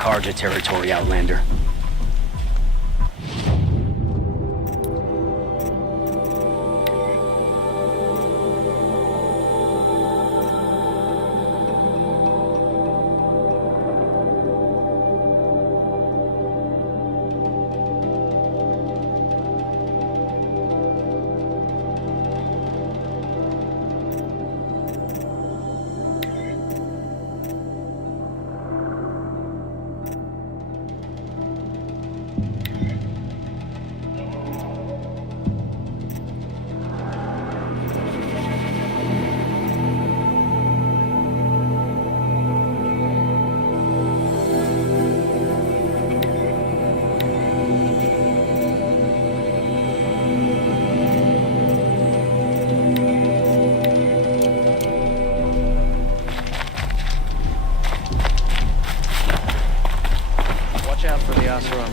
Karja territory, Outlander.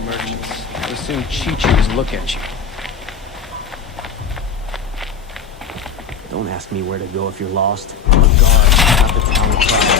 Merchants. We'll soon Chi-Chus look at you. Don't ask me where to go if you're lost. I'm a guard, not the town crowd.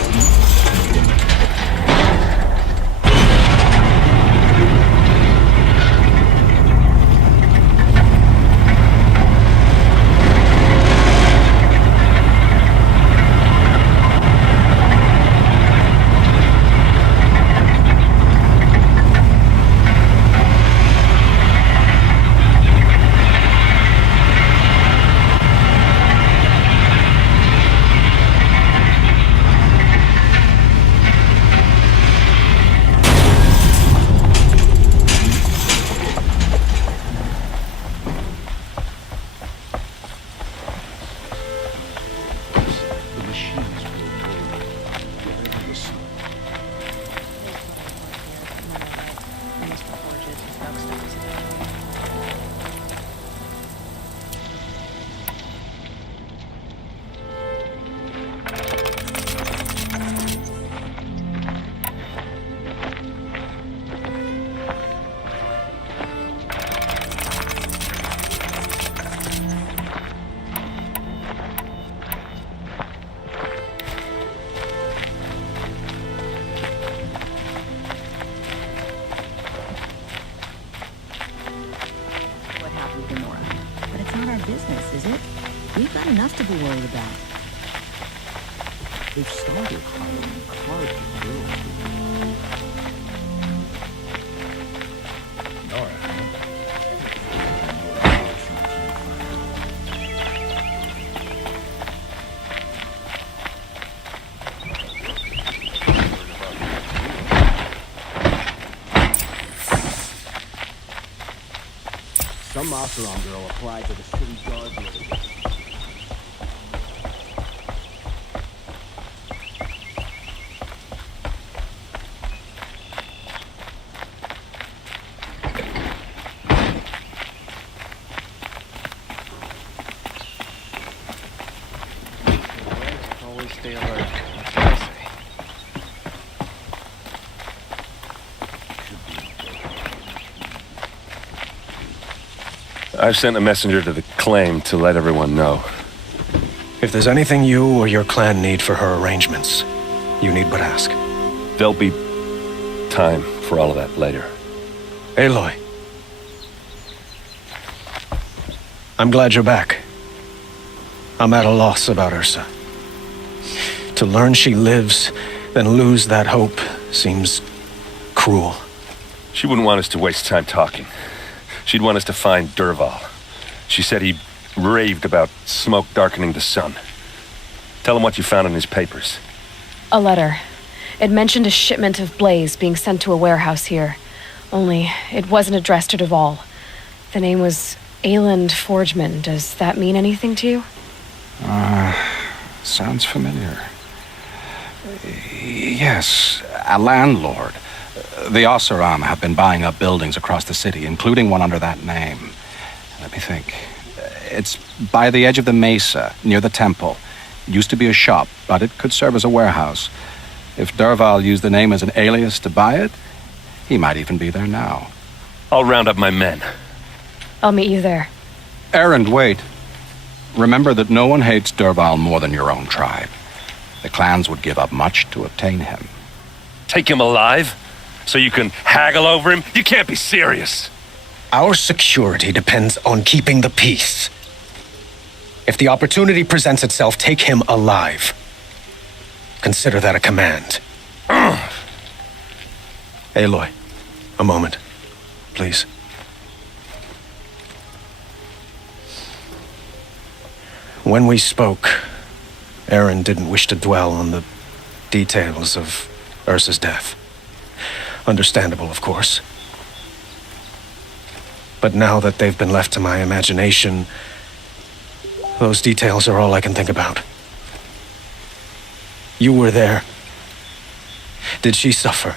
business, is it? We've got enough to be worried about. They've started hiring card girls. Some Oseram girl applied to the city guard the other day. Always stay alert. That's what I say. I've sent a messenger to the claim to let everyone know. If there's anything you or your clan need for her arrangements, you need but ask. There'll be time for all of that later. Aloy. I'm glad you're back. I'm at a loss about Ursa. To learn she lives, then lose that hope seems cruel. She wouldn't want us to waste time talking. She'd want us to find Dervahl. She said he raved about smoke darkening the sun. Tell him what you found in his papers. A letter. It mentioned a shipment of blaze being sent to a warehouse here. Only, it wasn't addressed to Dervahl. The name was Ayland Forgeman. Does that mean anything to you? Sounds familiar. Yes, a landlord. The Oseram have been buying up buildings across the city, including one under that name. Let me think. It's by the edge of the mesa, near the temple. It used to be a shop, but it could serve as a warehouse. If Dervahl used the name as an alias to buy it, he might even be there now. I'll round up my men. I'll meet you there. Erend, wait. Remember that no one hates Dervahl more than your own tribe. The clans would give up much to obtain him. Take him alive? so you can haggle over him? You can't be serious. Our security depends on keeping the peace. If the opportunity presents itself, take him alive. Consider that a command. Aloy, a moment, please. When we spoke, Aaron didn't wish to dwell on the details of Ursa's death. Understandable, of course. But now that they've been left to my imagination, those details are all I can think about. You were there. Did she suffer?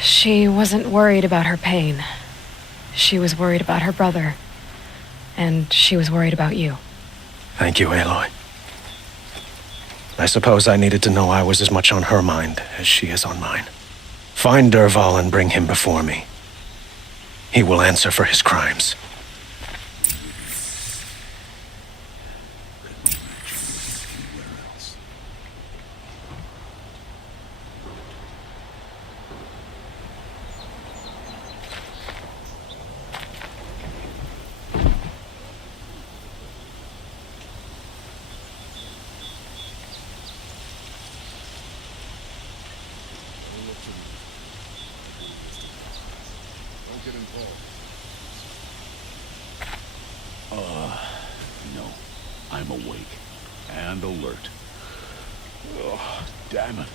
She wasn't worried about her pain. She was worried about her brother. And she was worried about you. Thank you, Aloy. I suppose I needed to know I was as much on her mind as she is on mine. Find Dervahl and bring him before me. He will answer for his crimes. No. I'm awake. And alert. Oh, damn it.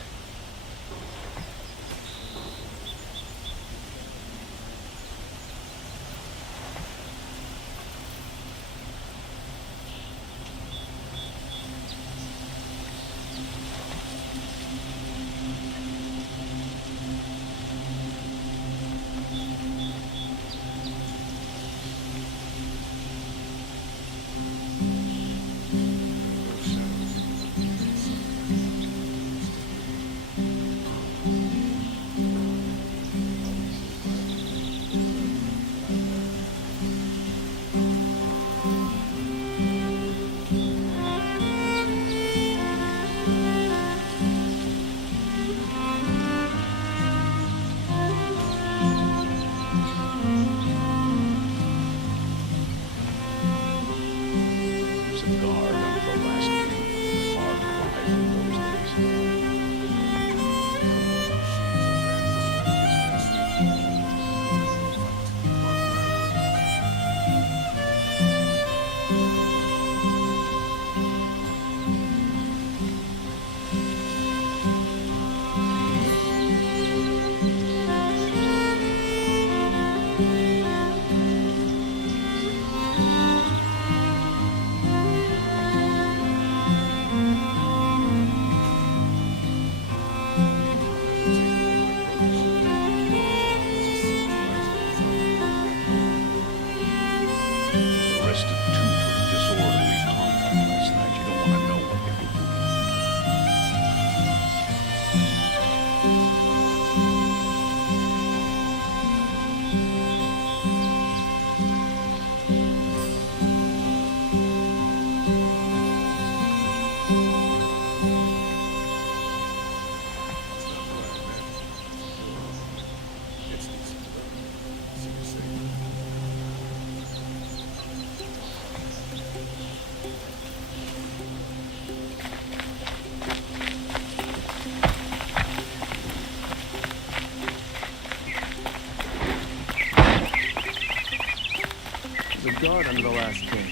Guard under the last king.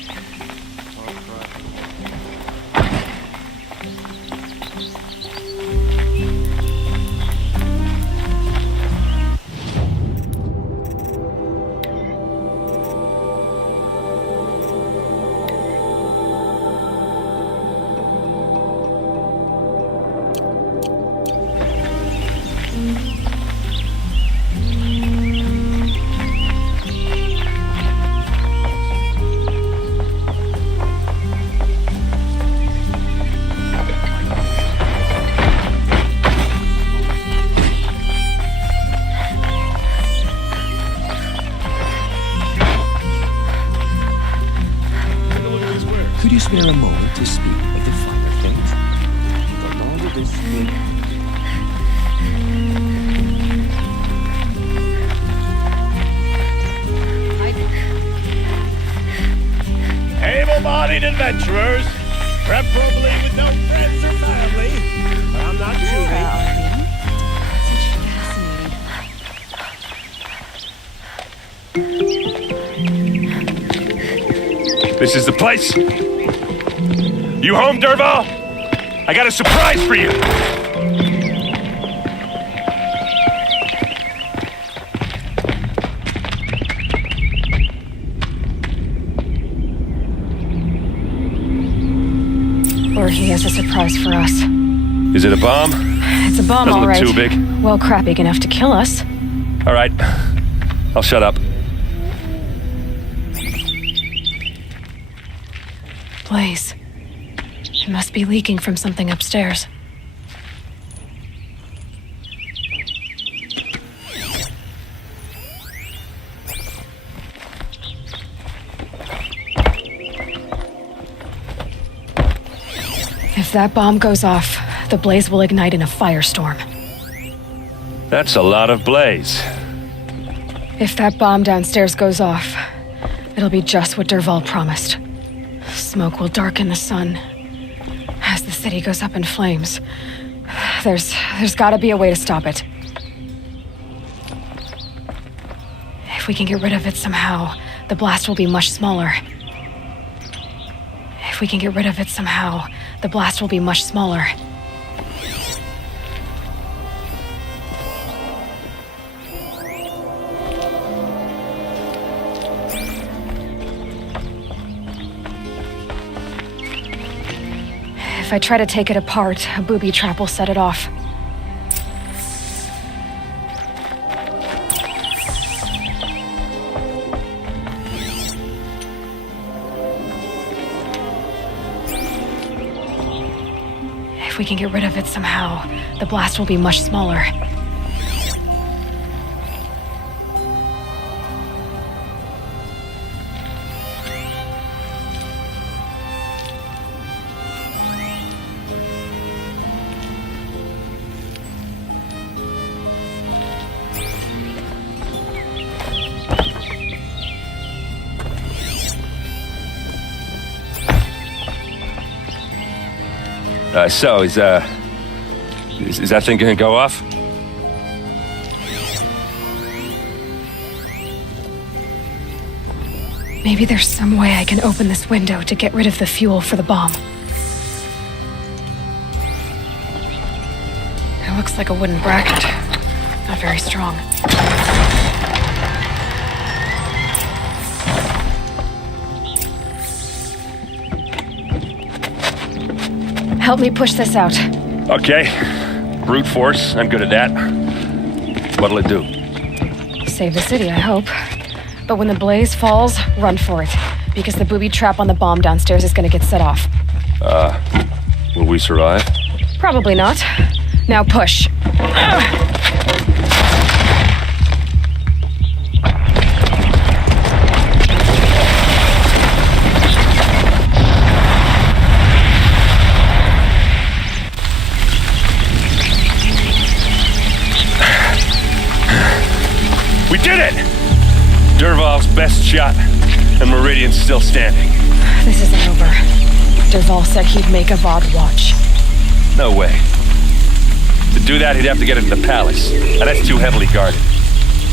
Is there a moment to speak of the finer things? The longer this will... Able-bodied adventurers, preferably with no friends or family. But I'm not shooting. This is the place? You home, Derval? I got a surprise for you. Or he has a surprise for us. Is it a bomb? It's a bomb, Doesn't all look right. too big. Well, crap big enough to kill us. All right. I'll shut up. Blaze. It must be leaking from something upstairs. If that bomb goes off, the blaze will ignite in a firestorm. That's a lot of blaze. If that bomb downstairs goes off, it'll be just what Derval promised. Smoke will darken the sun. As the city goes up in flames, there's gotta be a way to stop it. If we can get rid of it somehow, the blast will be much smaller. If we can get rid of it somehow, the blast will be much smaller. If I try to take it apart, a booby trap will set it off. If we can get rid of it somehow, the blast will be much smaller. So, is that thing gonna go off? Maybe there's some way I can open this window to get rid of the fuel for the bomb. It looks like a wooden bracket. Not very strong. Help me push this out. Okay. Brute force, I'm good at that. What'll it do? Save the city, I hope. But when the blaze falls, run for it. Because the booby trap on the bomb downstairs is gonna get set off. Will we survive? Probably not. Now push. We did it! Derval's best shot, and Meridian's still standing. This isn't over. Derval said he'd make a VOD watch. No way. To do that, he'd have to get into the palace, and that's too heavily guarded.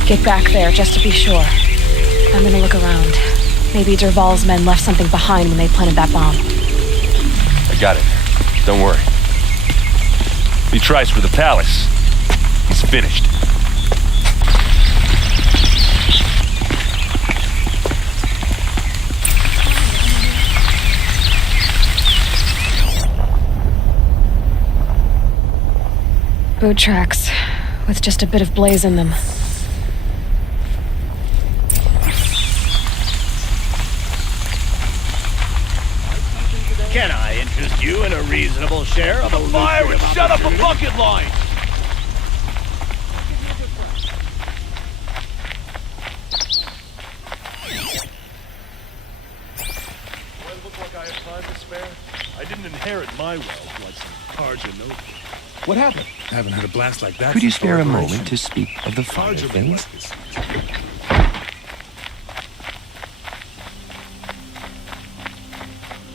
Get back there, just to be sure. I'm gonna look around. Maybe Derval's men left something behind when they planted that bomb. I got it. Don't worry. If he tries for the palace, he's finished. Boot tracks, with just a bit of blaze in them. Can I interest you in a reasonable share of a fire would shut up a bucket line? Well, it looked like I had time to hair at my well like some Karja Nova. What happened? Haven't had a blast like that. Could you since spare a Liberation. moment to speak of the finer Karja been things? like this.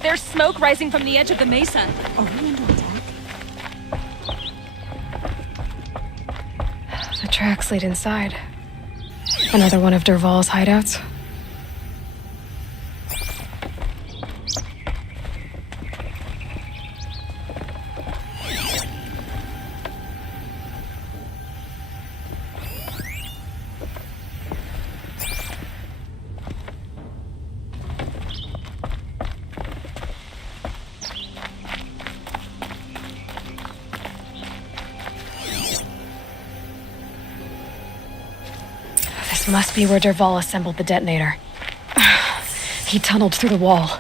There's smoke rising from the edge of the mesa. Are we under attack? The tracks lead inside. Another one of Derval's hideouts. This must be where Derval assembled the detonator. He tunneled through the wall.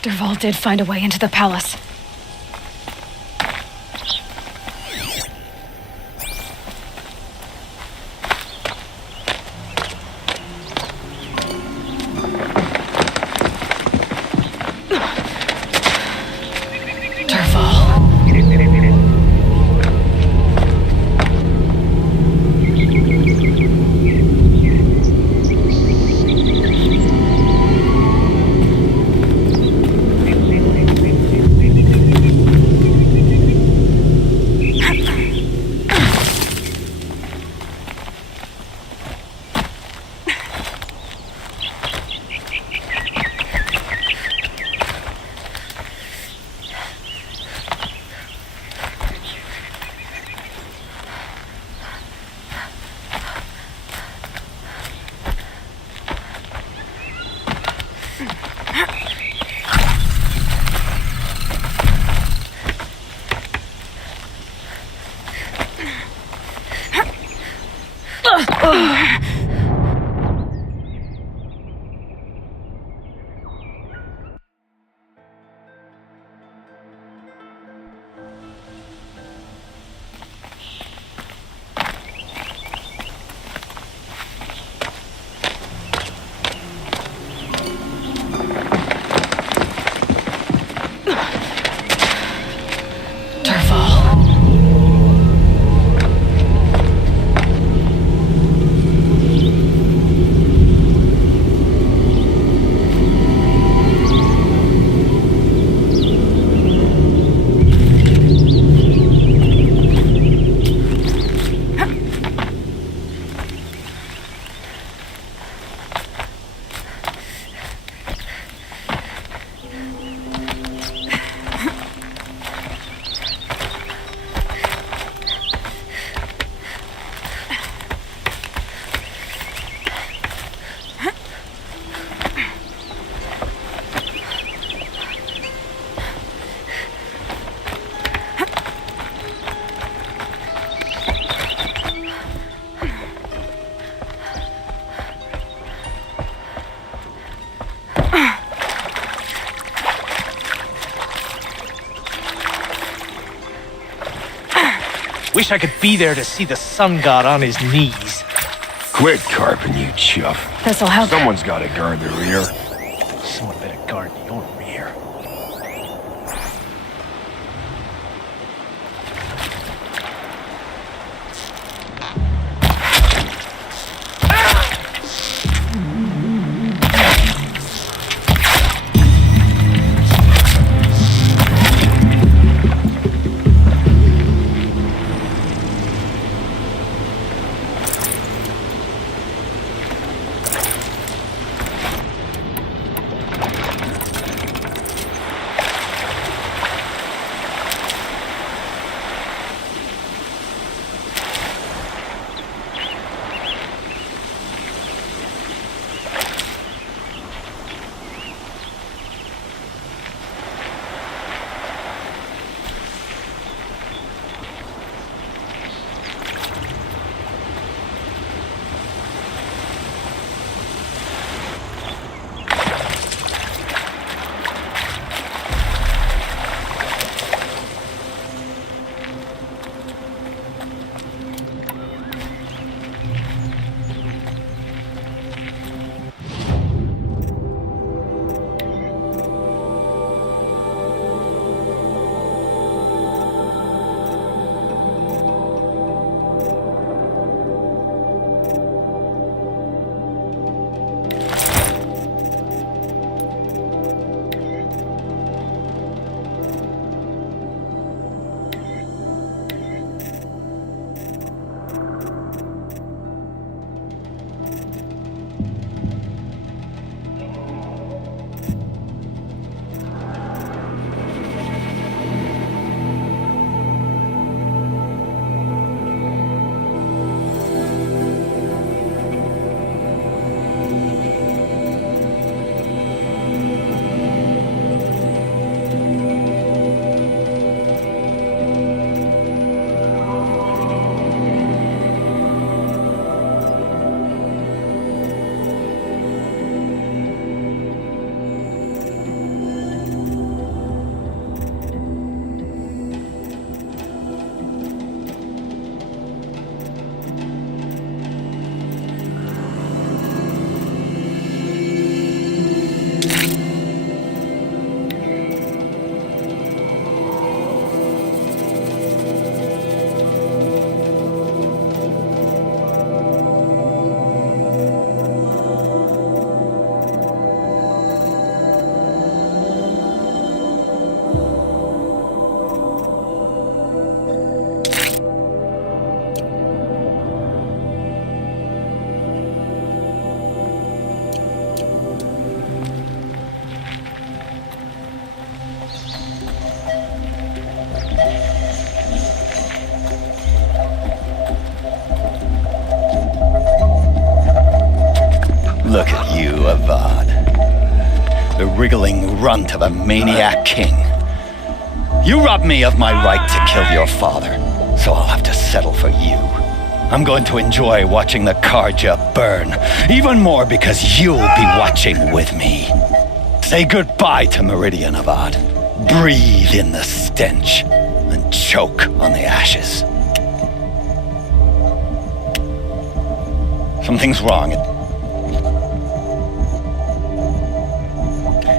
Derval did find a way into the palace. Wish I could be there to see the sun god on his knees. Quit carping, you chuff. This'll help. Someone's got to guard the rear. Someone better guard your rear. wriggling runt of a maniac king. You robbed me of my right to kill your father, so I'll have to settle for you. I'm going to enjoy watching the Karja burn, even more because you'll be watching with me. Say goodbye to Meridian Avad. Breathe in the stench and choke on the ashes. Something's wrong.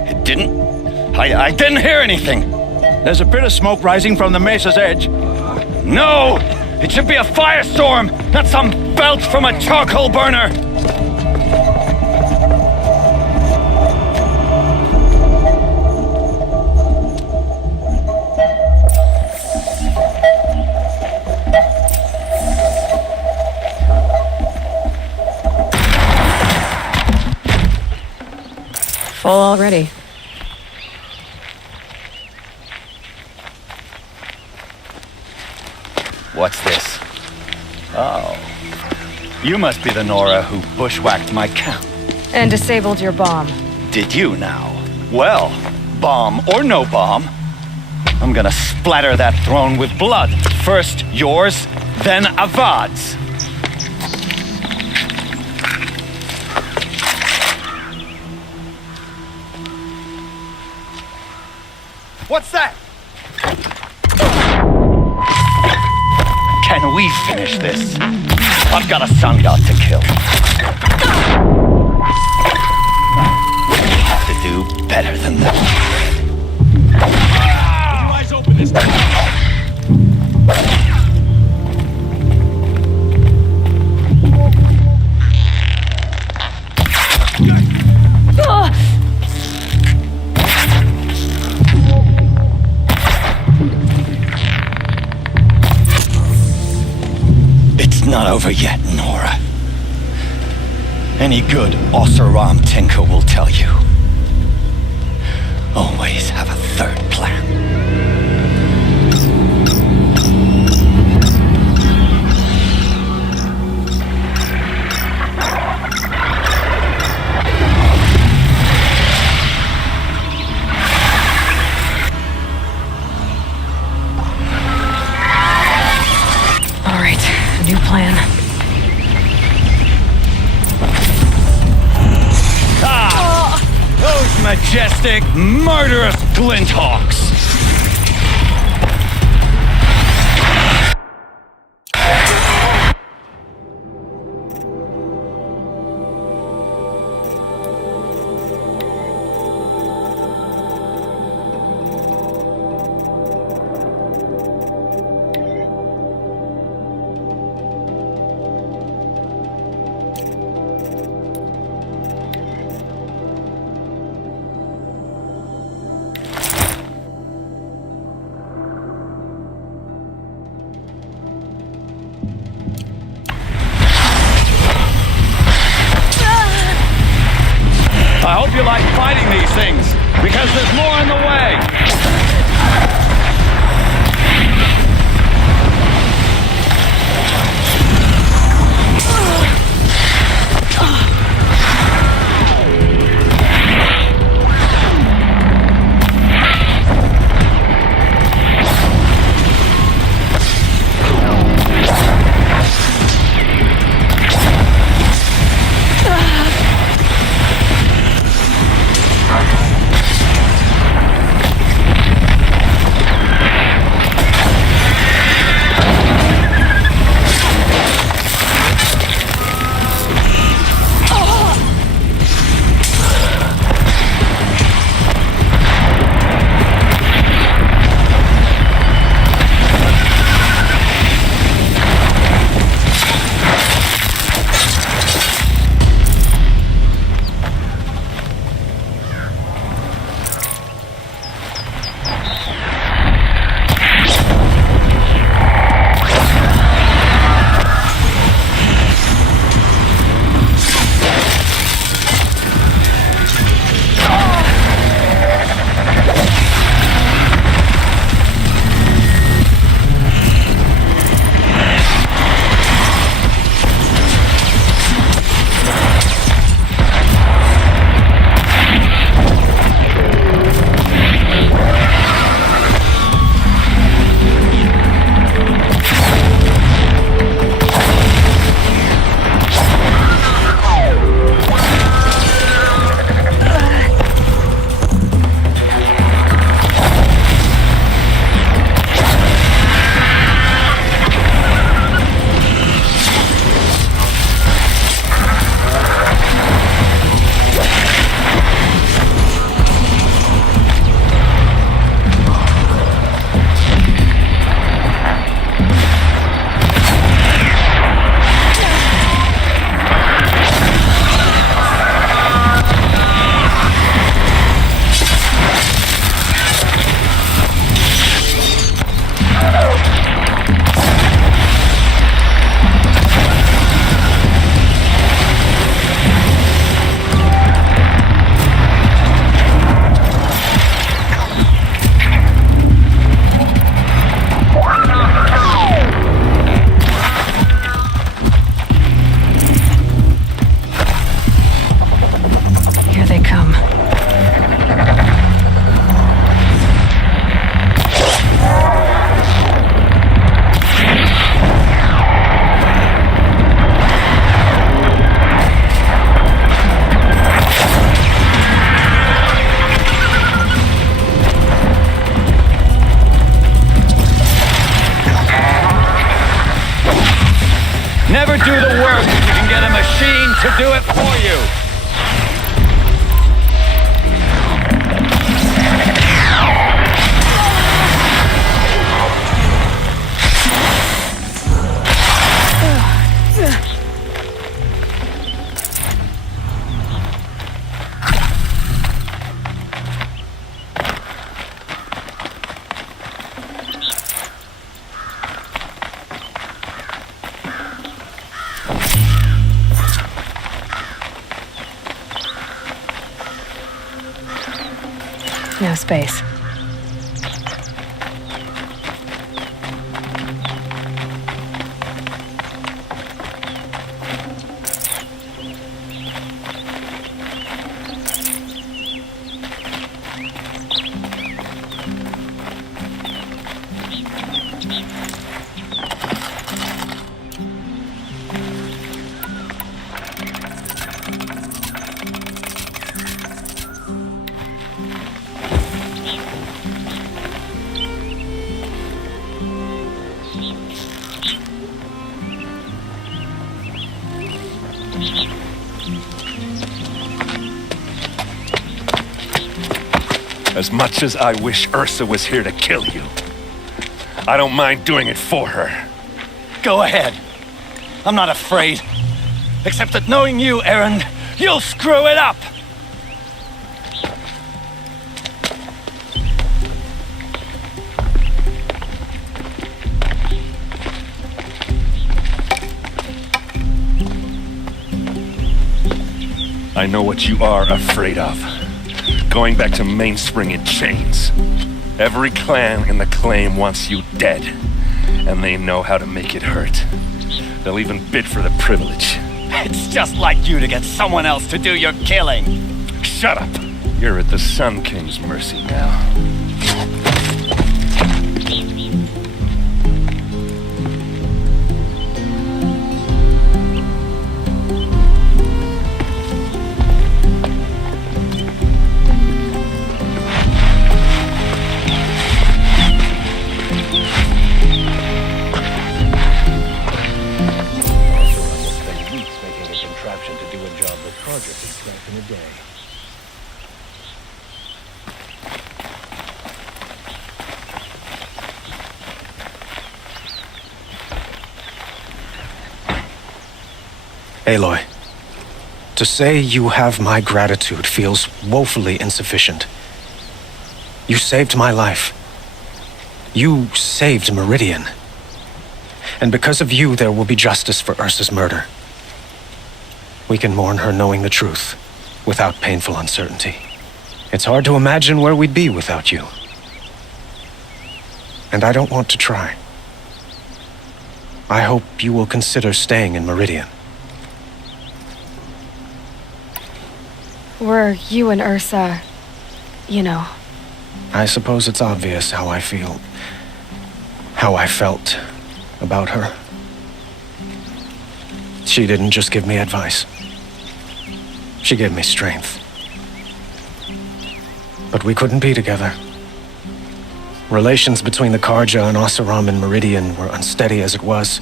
It didn't... I didn't hear anything. There's a bit of smoke rising from the mesa's edge. No! It should be a firestorm, not some belch from a charcoal burner! Full already. What's this? Oh. You must be the Nora who bushwhacked my camp. And disabled your bomb. Did you now? Well, bomb or no bomb, I'm gonna splatter that throne with blood. First yours, then Avad's. What's that? Can we finish this? I've got a sun god to kill. We have to do better than that. Keep your eyes open this time. It's not over yet, Nora. Any good Oseram tinker will tell you. Always have a third plan. All right, new plan. Those majestic, murderous glinthawks! I hope you like fighting these things, because there's more on the way! to do it for you. No space. As much as I wish Ursa was here to kill you, I don't mind doing it for her. Go ahead. I'm not afraid. Except that knowing you, Aaron, you'll screw it up! I know what you are afraid of. Going back to Mainspring in chains. Every clan in the claim wants you dead, and they know how to make it hurt. They'll even bid for the privilege. It's just like you to get someone else to do your killing. Shut up! You're at the Sun King's mercy now. Aloy, to say you have my gratitude feels woefully insufficient. You saved my life. You saved Meridian. And because of you, there will be justice for Ursa's murder. We can mourn her knowing the truth, without painful uncertainty. It's hard to imagine where we'd be without you. And I don't want to try. I hope you will consider staying in Meridian. Were you and Ursa, you know? I suppose it's obvious how I feel. How I felt about her. She didn't just give me advice. She gave me strength. But we couldn't be together. Relations between the Karja and Oseram and Meridian were unsteady as it was.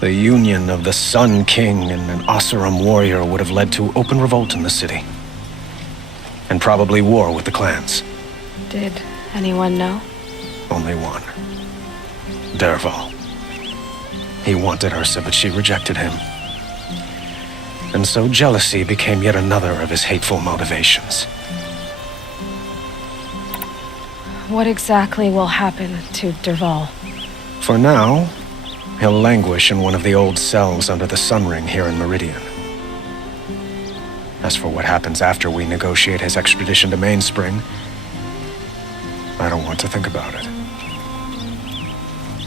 The union of the Sun King and an Oseram warrior would have led to open revolt in the city. And probably war with the clans. Did anyone know? Only one. Dervahl. He wanted Ursa, but she rejected him. And so jealousy became yet another of his hateful motivations. What exactly will happen to Dervahl? For now, he'll languish in one of the old cells under the Sun Ring here in Meridian. As for what happens after we negotiate his extradition to Mainspring, I don't want to think about it.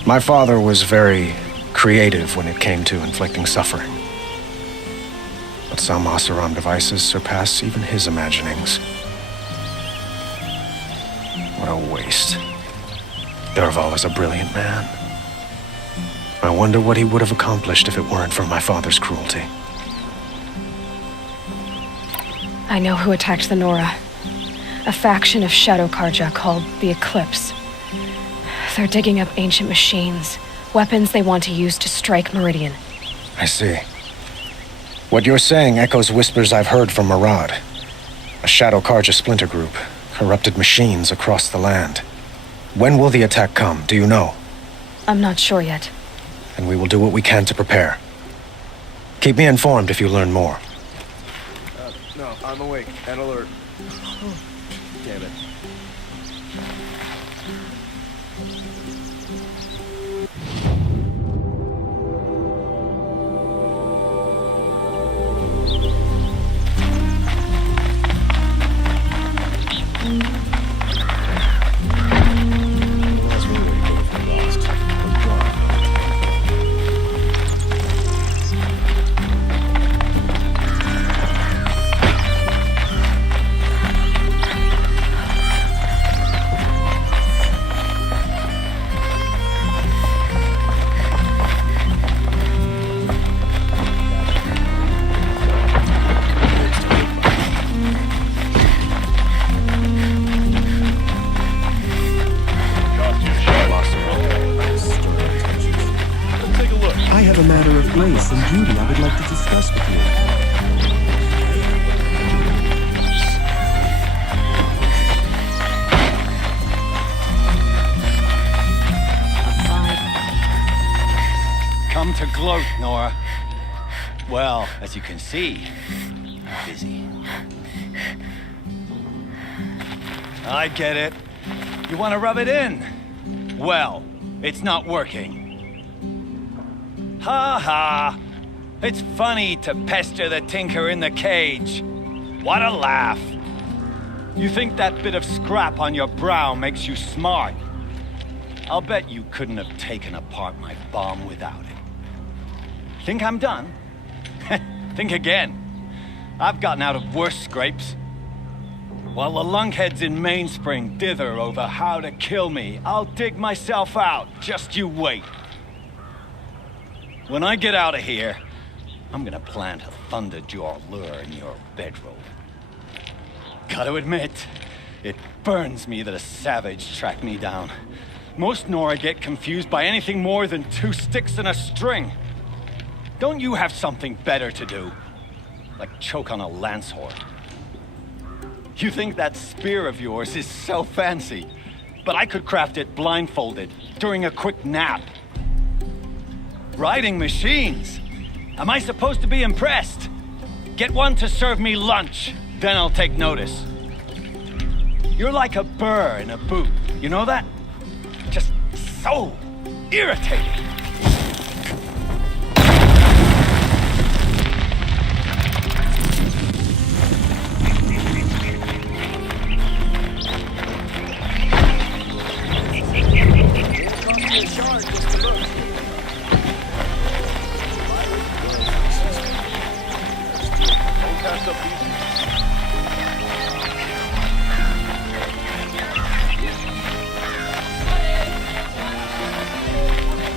My father was very creative when it came to inflicting suffering. But some Oseram devices surpass even his imaginings. What a waste. Dervahl is a brilliant man. I wonder what he would have accomplished if it weren't for my father's cruelty. I know who attacked the Nora. A faction of Shadow Karja called the Eclipse. They're digging up ancient machines, weapons they want to use to strike Meridian. I see. What you're saying echoes whispers I've heard from Murad. A Shadow Karja splinter group, corrupted machines across the land. When will the attack come, do you know? I'm not sure yet. And we will do what we can to prepare. Keep me informed if you learn more. No, I'm awake and alert. Damn it. Grace and beauty I would like to discuss with you. Come to gloat, Nora. Well, as you can see, I'm busy. I get it. You want to rub it in? Well, it's not working. Ha ha! It's funny to pester the tinker in the cage. What a laugh. You think that bit of scrap on your brow makes you smart? I'll bet you couldn't have taken apart my bomb without it. Think I'm done? Think again. I've gotten out of worse scrapes. While the lunkheads in Mainspring dither over how to kill me, I'll dig myself out. Just you wait. When I get out of here, I'm gonna plant a thunderjaw lure in your bedroll. Gotta admit, it burns me that a savage tracked me down. Most Nora get confused by anything more than 2 sticks and a string. Don't you have something better to do? Like choke on a lance horn. You think that spear of yours is so fancy, but I could craft it blindfolded during a quick nap. Riding machines? Am I supposed to be impressed? Get one to serve me lunch, then I'll take notice. You're like a burr in a boot, you know that? Just so irritating.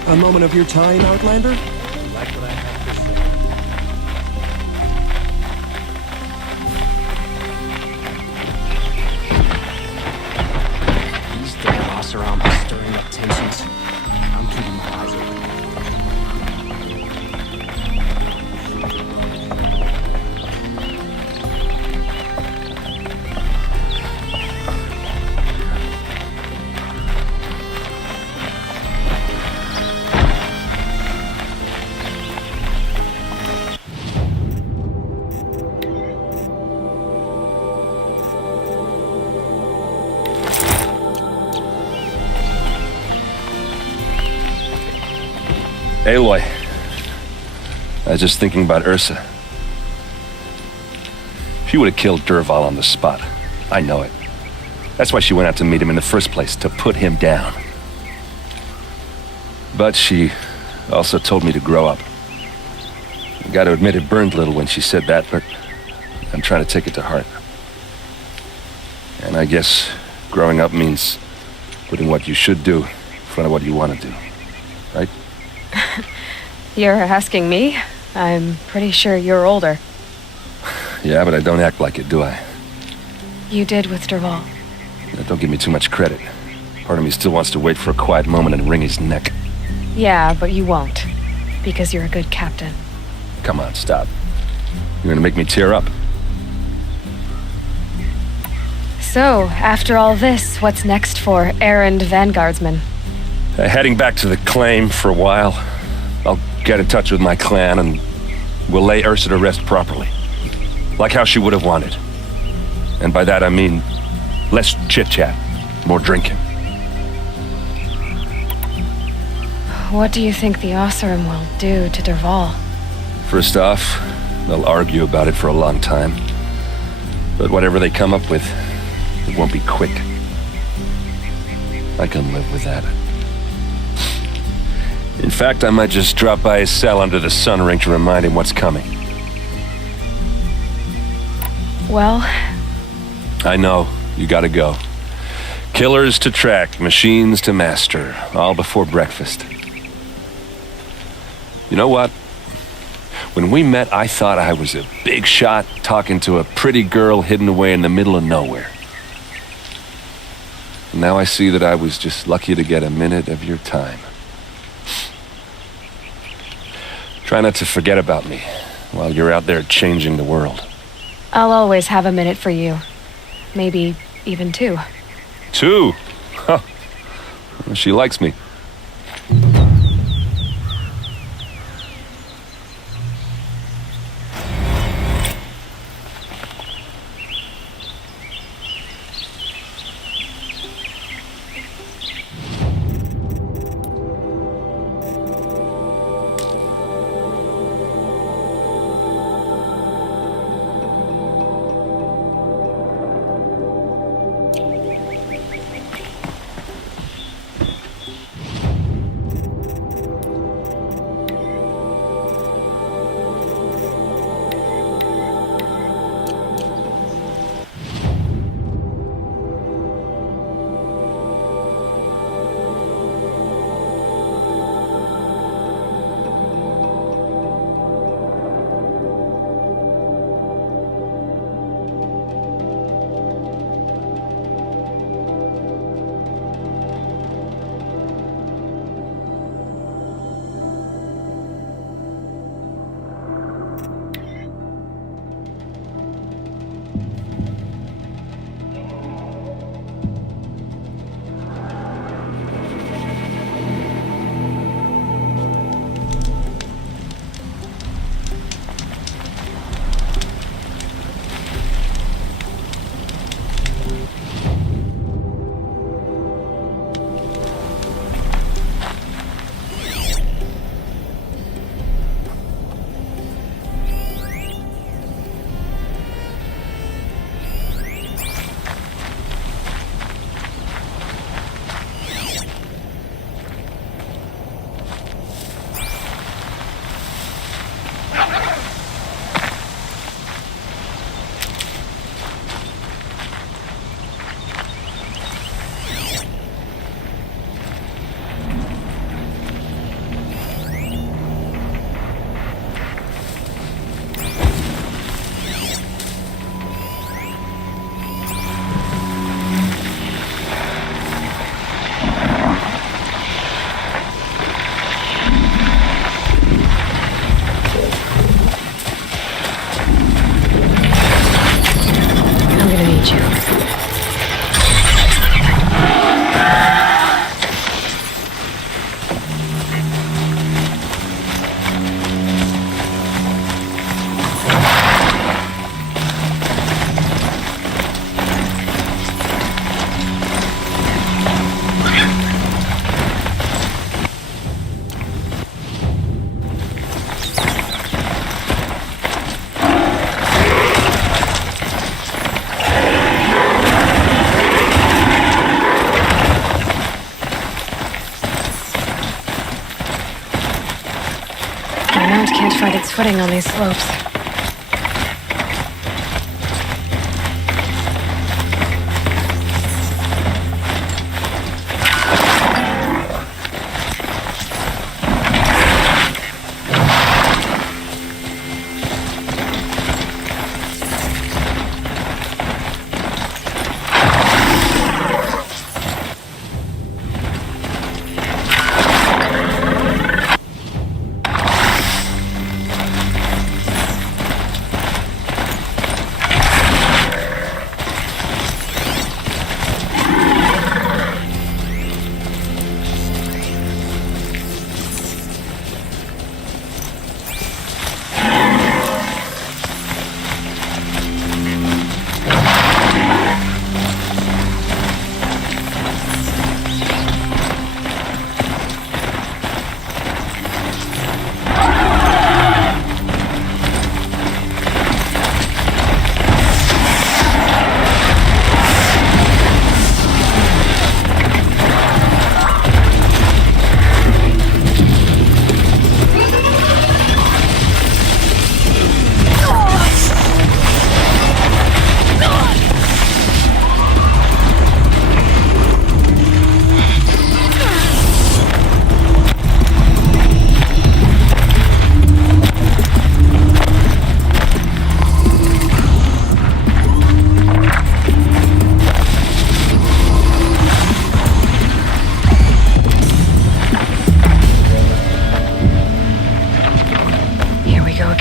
A moment of your time, Outlander? Like what I have to say. These damn Oseram are stirring up tensions. I'm keeping my eyes open. Aloy, I was just thinking about Ursa. She would have killed Dervahl on the spot. I know it. That's why she went out to meet him in the first place, to put him down. But she also told me to grow up. I gotta admit it burned a little when she said that, but I'm trying to take it to heart. And I guess growing up means putting what you should do in front of what you want to do, right? You're asking me? I'm pretty sure you're older. Yeah, but I don't act like it, do I? You did with Dervahl. Don't give me too much credit. Part of me still wants to wait for a quiet moment and wring his neck. Yeah, but you won't. Because you're a good captain. Come on, stop. You're gonna make me tear up. So, after all this, what's next for errand vanguardsman? Heading back to the claim for a while. I'll get in touch with my clan and we'll lay Ursa to rest properly. Like how she would have wanted. And by that I mean less chit-chat, more drinking. What do you think the Oseram will do to Derval? First off, they'll argue about it for a long time. But whatever they come up with, it won't be quick. I can live with that. In fact, I might just drop by his cell under the sun ring to remind him what's coming. Well... I know, you gotta go. Killers to track, machines to master, all before breakfast. You know what? When we met, I thought I was a big shot talking to a pretty girl hidden away in the middle of nowhere. Now I see that I was just lucky to get a minute of your time. Try not to forget about me while you're out there changing the world. I'll always have a minute for you. Maybe even 2. 2? Huh. She likes me. Can't find its footing on these slopes.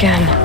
again.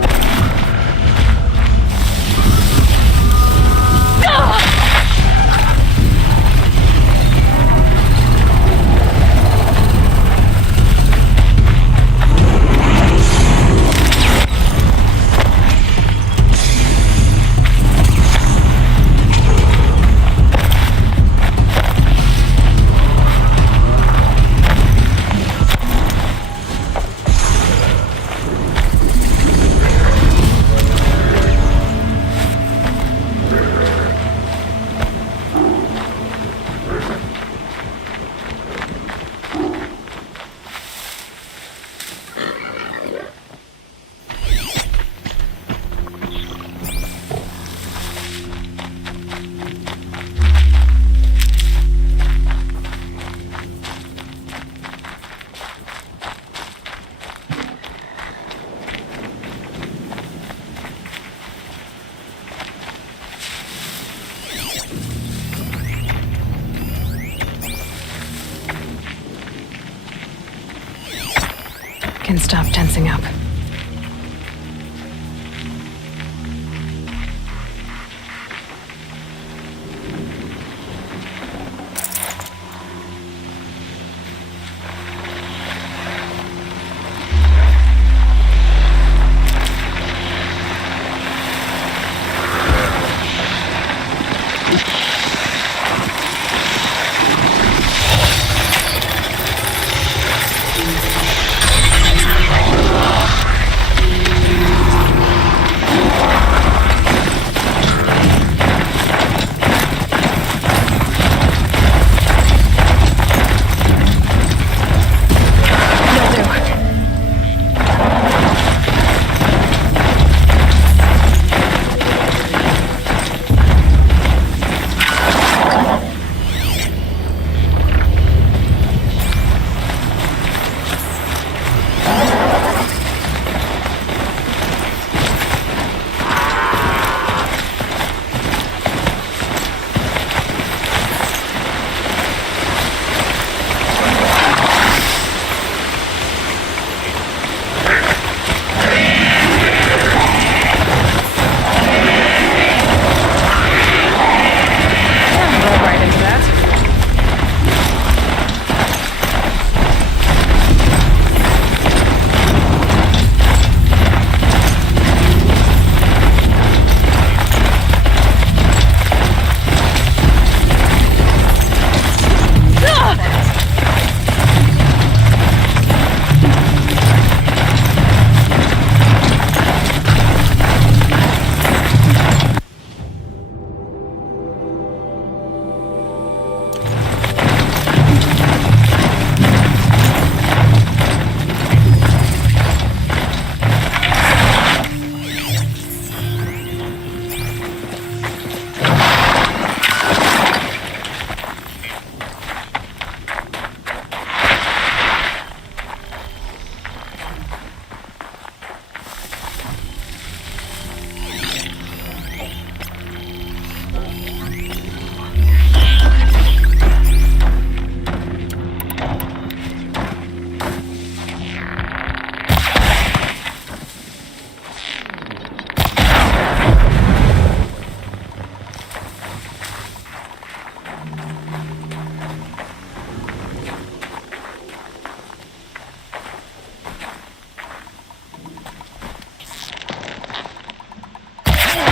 Can stop tensing up.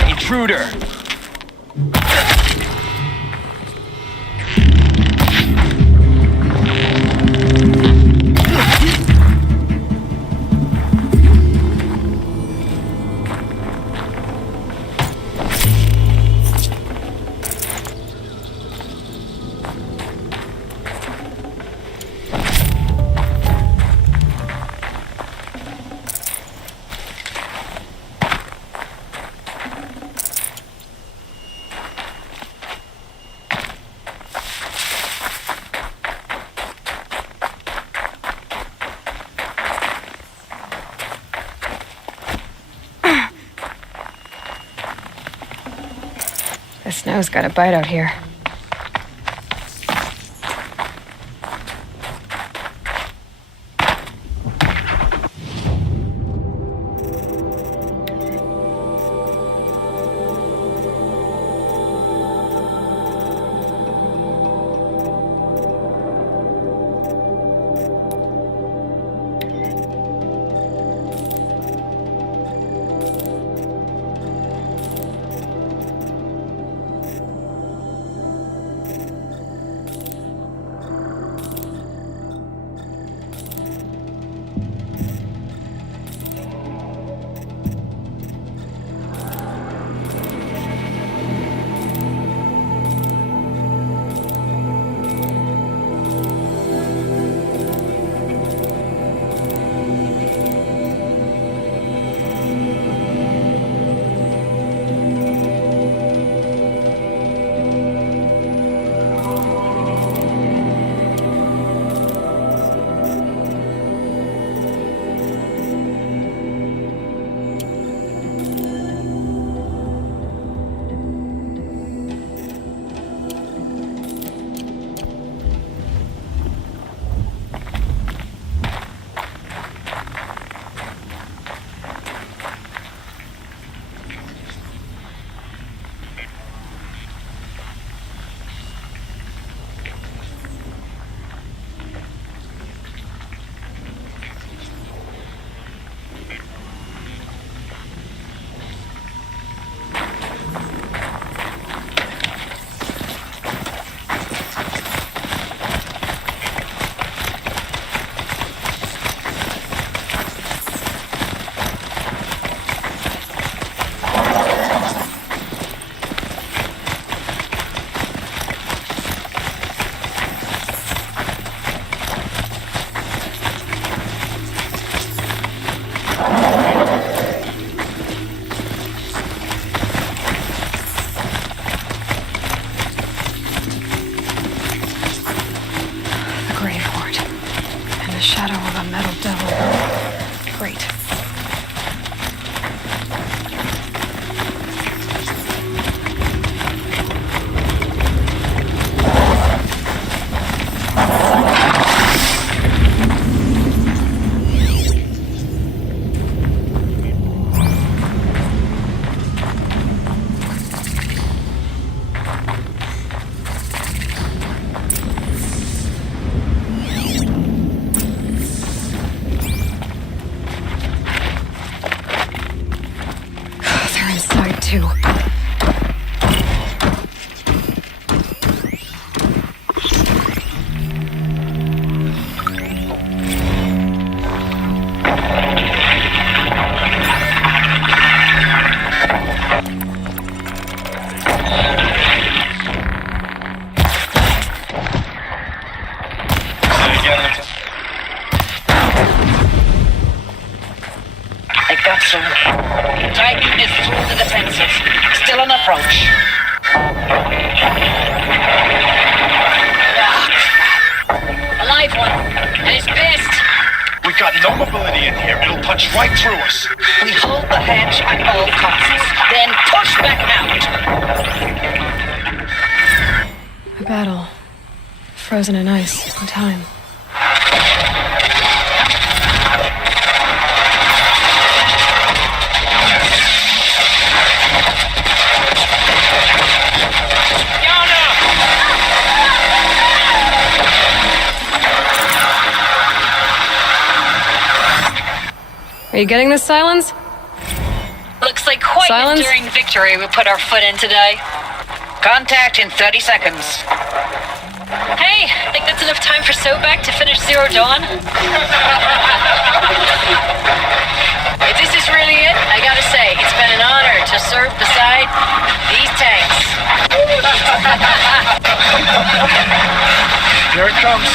Intruder! The snow's got a bite out here. Great. They're inside too. I got some. Titan is through the defensive. Still on approach. A live one. And he's pissed. We've got no mobility in here. It'll punch right through us. We hold the hedge at all costs. Then push back out. A battle. Frozen in ice in time. Are you getting this, Silence? Looks like quite Silence? an enduring victory we put our foot in today. Contact in 30 seconds. Hey, think that's enough time for Sobek to finish Zero Dawn? If this is really it, I gotta say, it's been an honor to serve beside these tanks. Here it comes.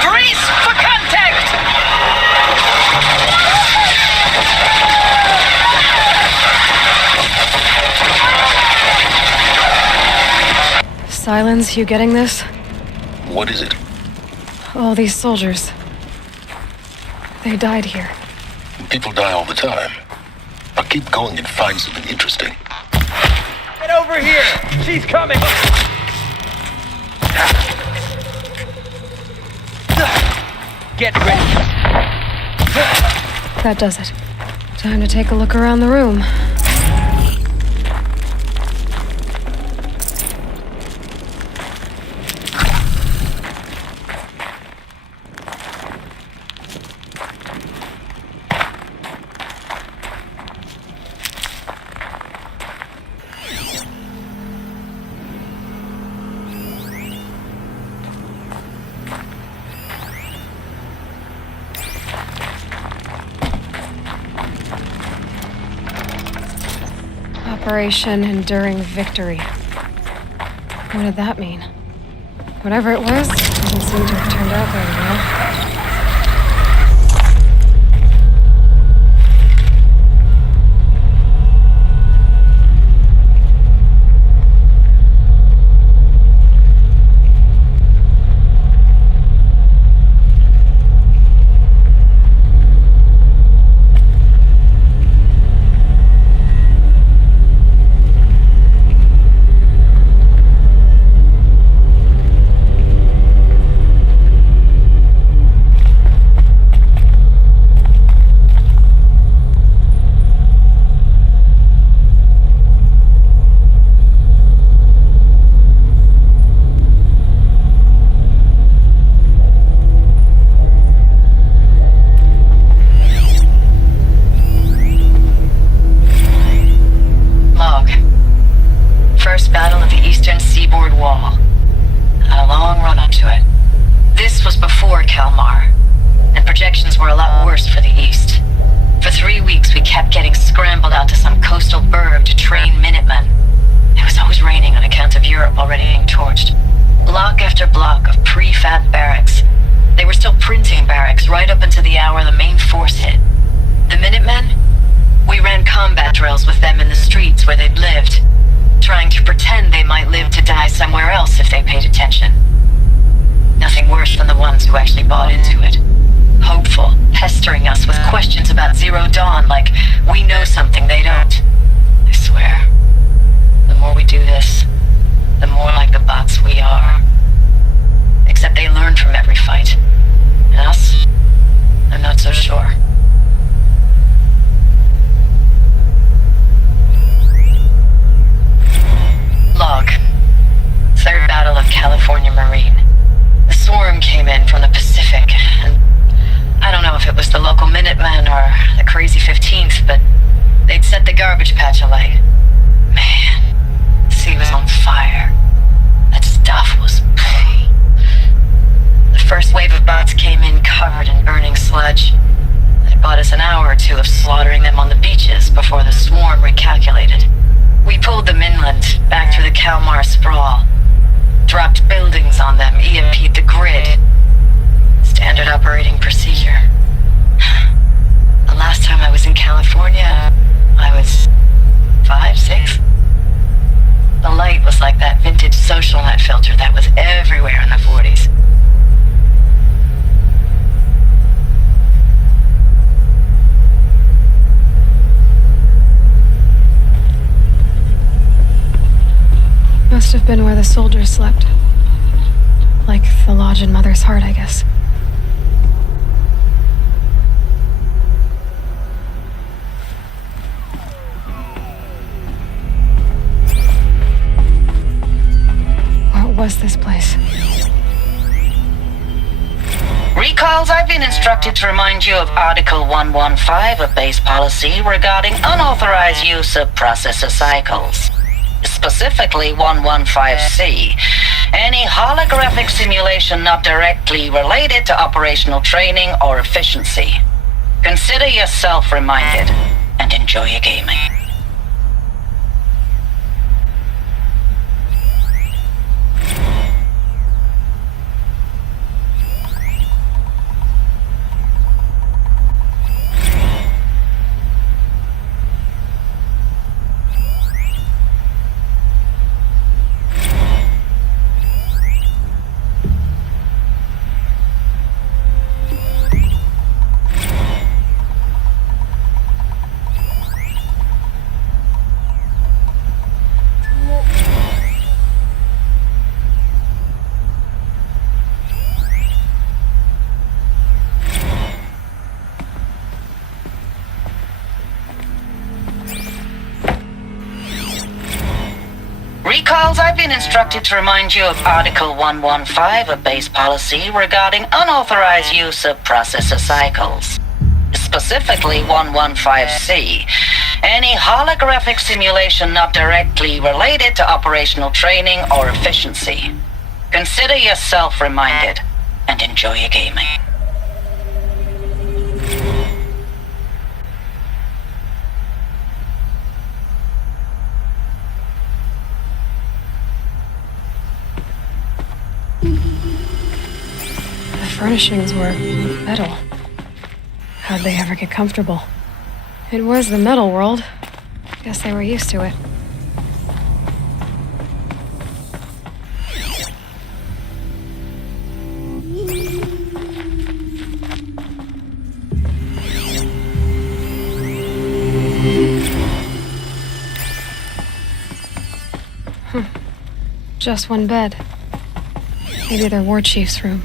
Freeze for contact! Silence, you getting this? What is it? All these soldiers. They died here. People die all the time. But keep going and find something interesting. Get over here! She's coming! Get ready. That does it. Time to take a look around the room. Operation Enduring Victory. What did that mean? Whatever it was, doesn't seem to have turned out very well. hopeful, pestering us with questions about Zero Dawn like we know something they don't. I swear, the more we do this, the more like the bots we are. Except they learn from every fight. And us? I'm not so sure. Log. Third Battle of California Marine. The swarm came in from the Pacific, and I don't know if it was the local Minutemen or the crazy 15th, but they'd set the garbage patch alight. Man, the sea was on fire. That stuff was... The first wave of bots came in covered in burning sludge. It bought us an hour or two of slaughtering them on the beaches before the swarm recalculated. We pulled them inland, back through the Kalmar sprawl. Dropped buildings on them, EMP'd the grid. Standard operating procedure. The last time I was in California, I was 5, 6. The light was like that vintage social net filter that was everywhere in the 40s. Must have been where the soldiers slept. Like the lodge in Mother's Heart, I guess. What was this place? Recalls, I've been instructed to remind you of Article 115 of base policy regarding unauthorized use of processor cycles. Specifically 115C. Any holographic simulation not directly related to operational training or efficiency. Consider yourself reminded and enjoy your gaming. Recalls, I've been instructed to remind you of Article 115 of base policy regarding unauthorized use of processor cycles. Specifically 115C. Any holographic simulation not directly related to operational training or efficiency. Consider yourself reminded and enjoy your gaming. The furnishings were metal. How'd they ever get comfortable? It was the metal world. Guess they were used to it. Just one bed. Maybe their war chief's room.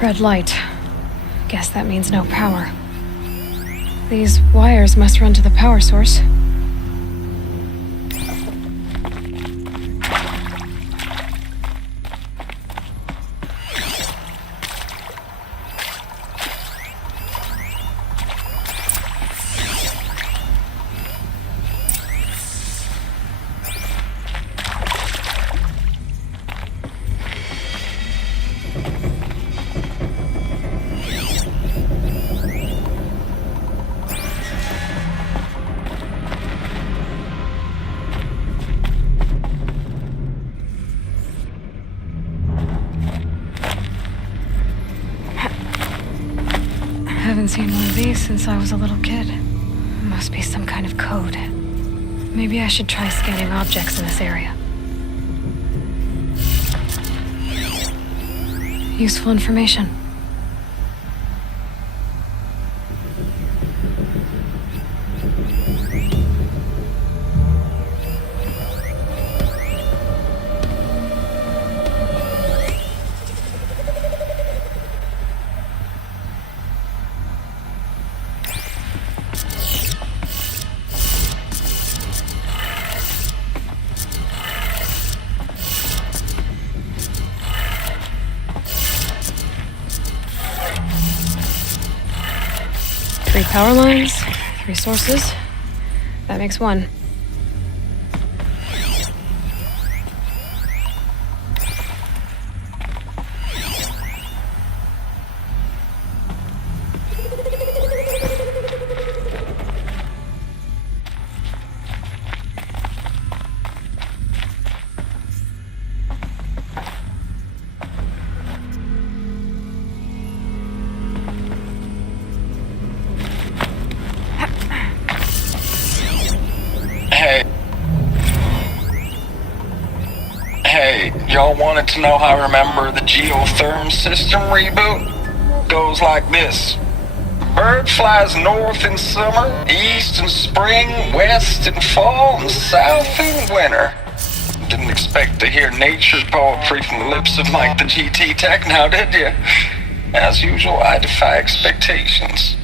Red light. Guess that means no power. These wires must run to the power source. haven't seen one of these since I was a little kid. It must be some kind of code. Maybe I should try scanning objects in this area. Useful information. Three power lines, 3 sources. That makes 1. Hey, y'all wanted to know how I remember the geotherm system reboot? Goes like this. Bird flies north in summer, east in spring, west in fall, and south in winter. Didn't expect to hear nature poetry from the lips of Mike the GT Tech now, did you? As usual, I defy expectations.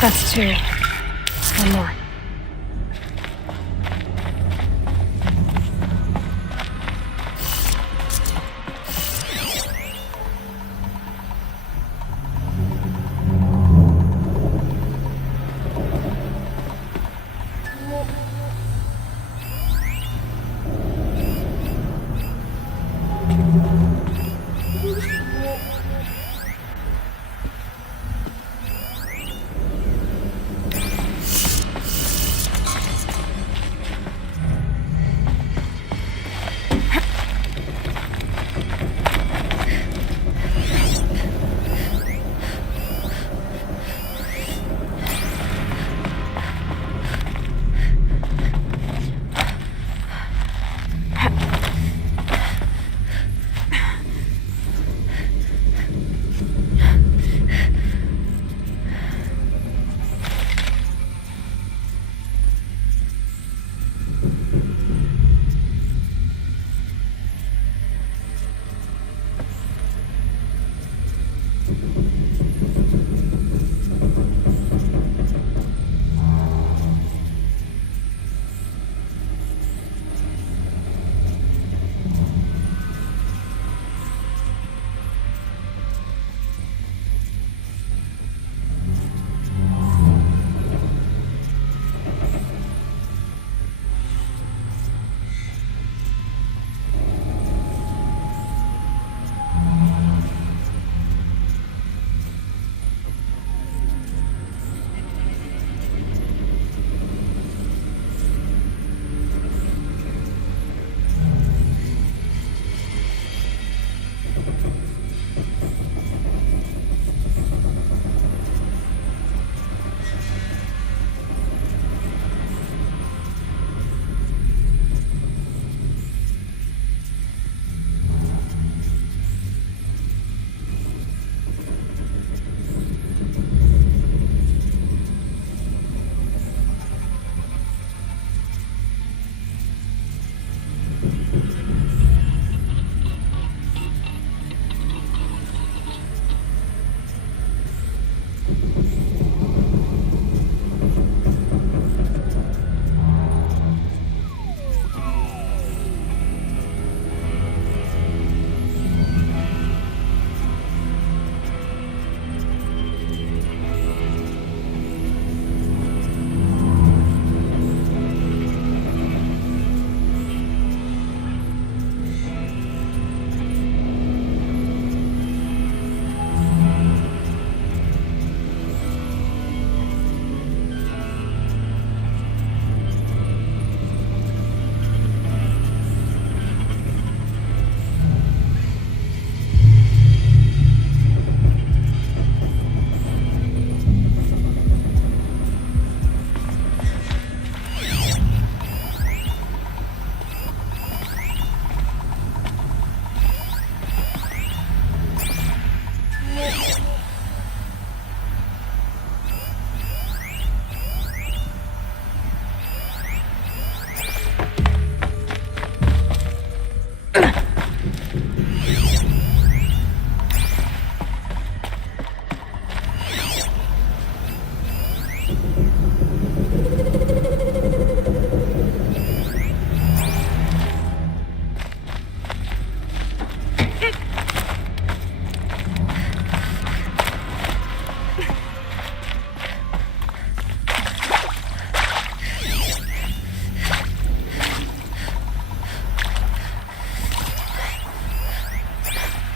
That's 2. 1 more.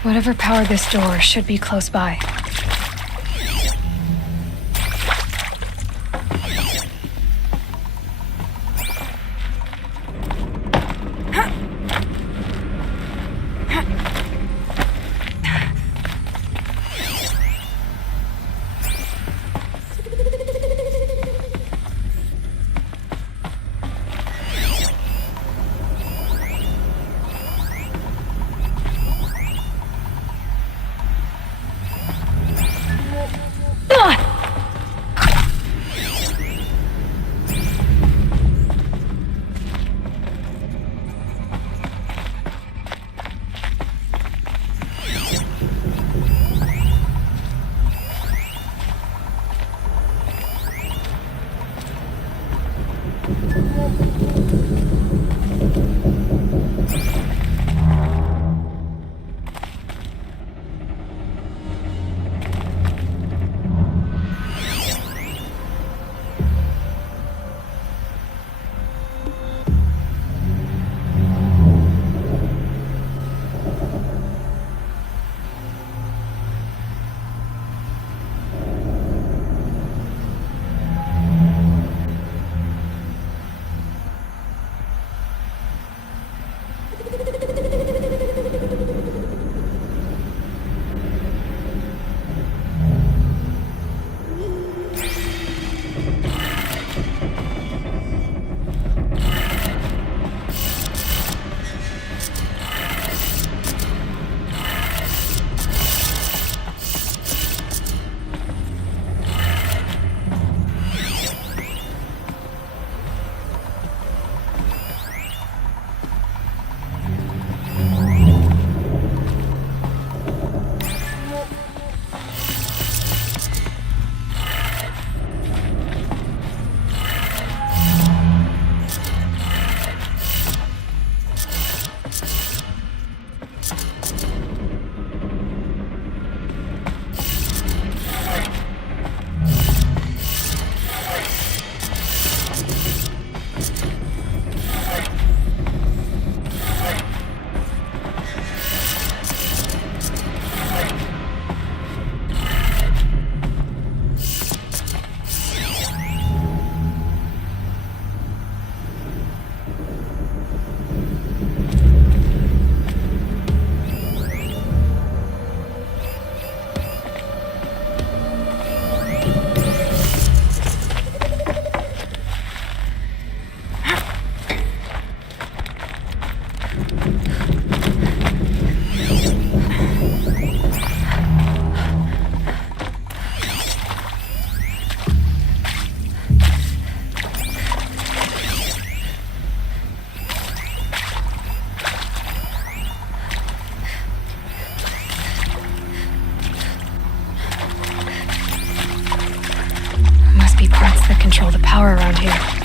Whatever powered this door should be close by. Control the power around here.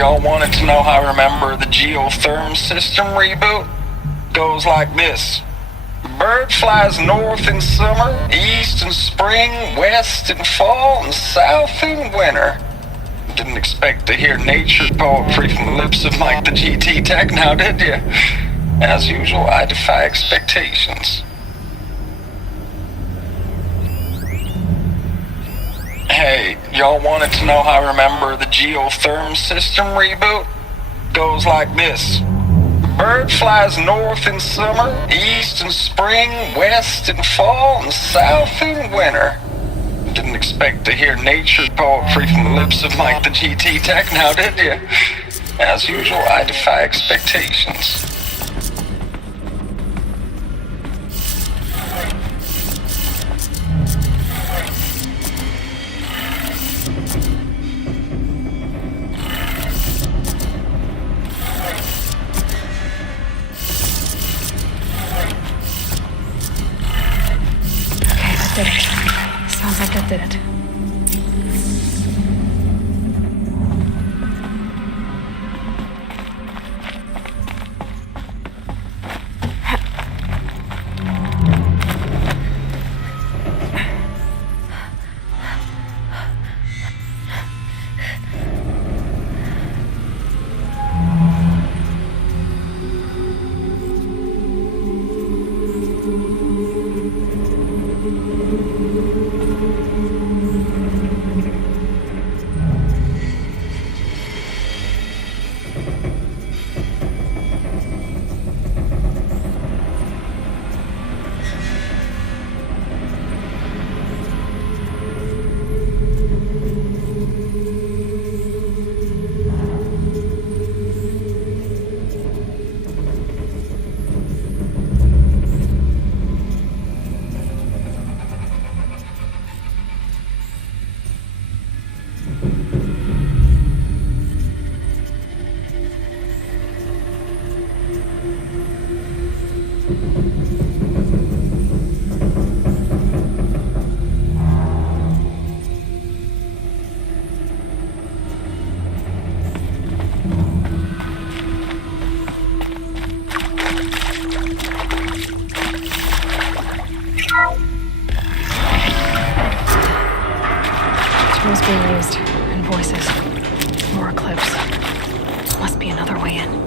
y'all wanted to know how I remember the geotherm system reboot? Goes like this. Bird flies north in summer, east in spring, west in fall, and south in winter. Didn't expect to hear nature poetry from the lips of Mike the GT Tech now, did you? As usual, I defy expectations. Hey, y'all wanted to know how I remember the geotherm system reboot? Goes like this. Bird flies north in summer, east in spring, west in fall, and south in winter. Didn't expect to hear nature poetry from the lips of Mike the GT Tech now, did you? As usual, I defy expectations. Did it. Sounds like that did it. Tools being used, and voices. More clips. Must be another way in.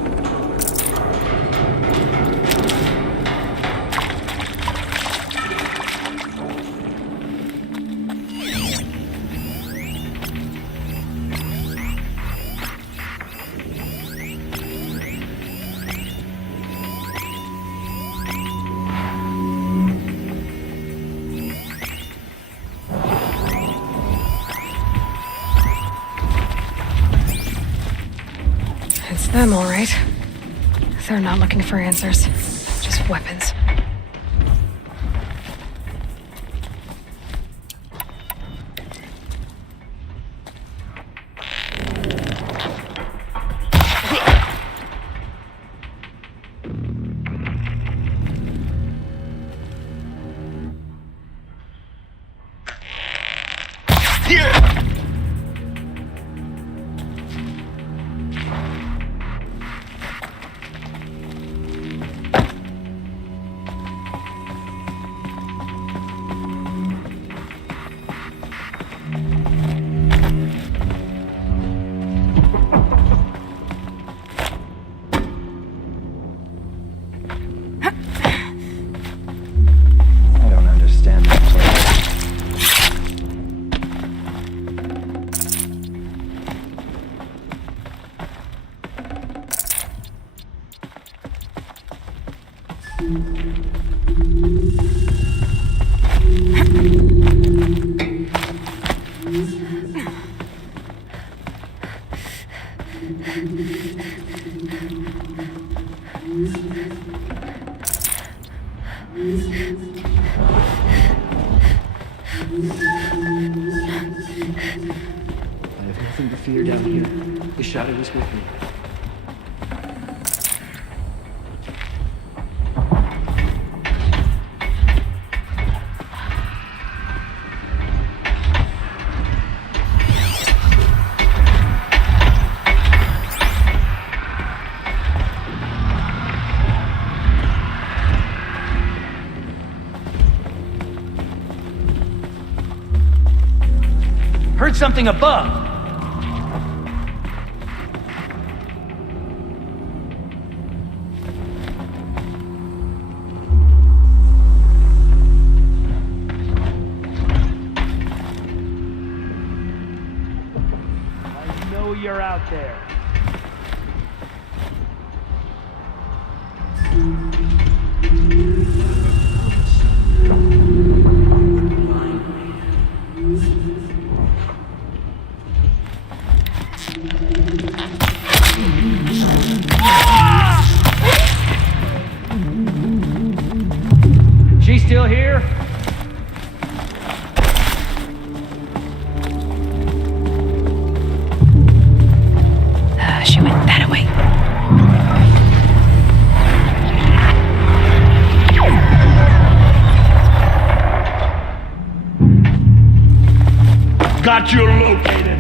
It's them, all right. They're not looking for answers, just weapons. Fear down here. The shadow is with me. something above. I know you're out there. She still here? She went that way. Got you located.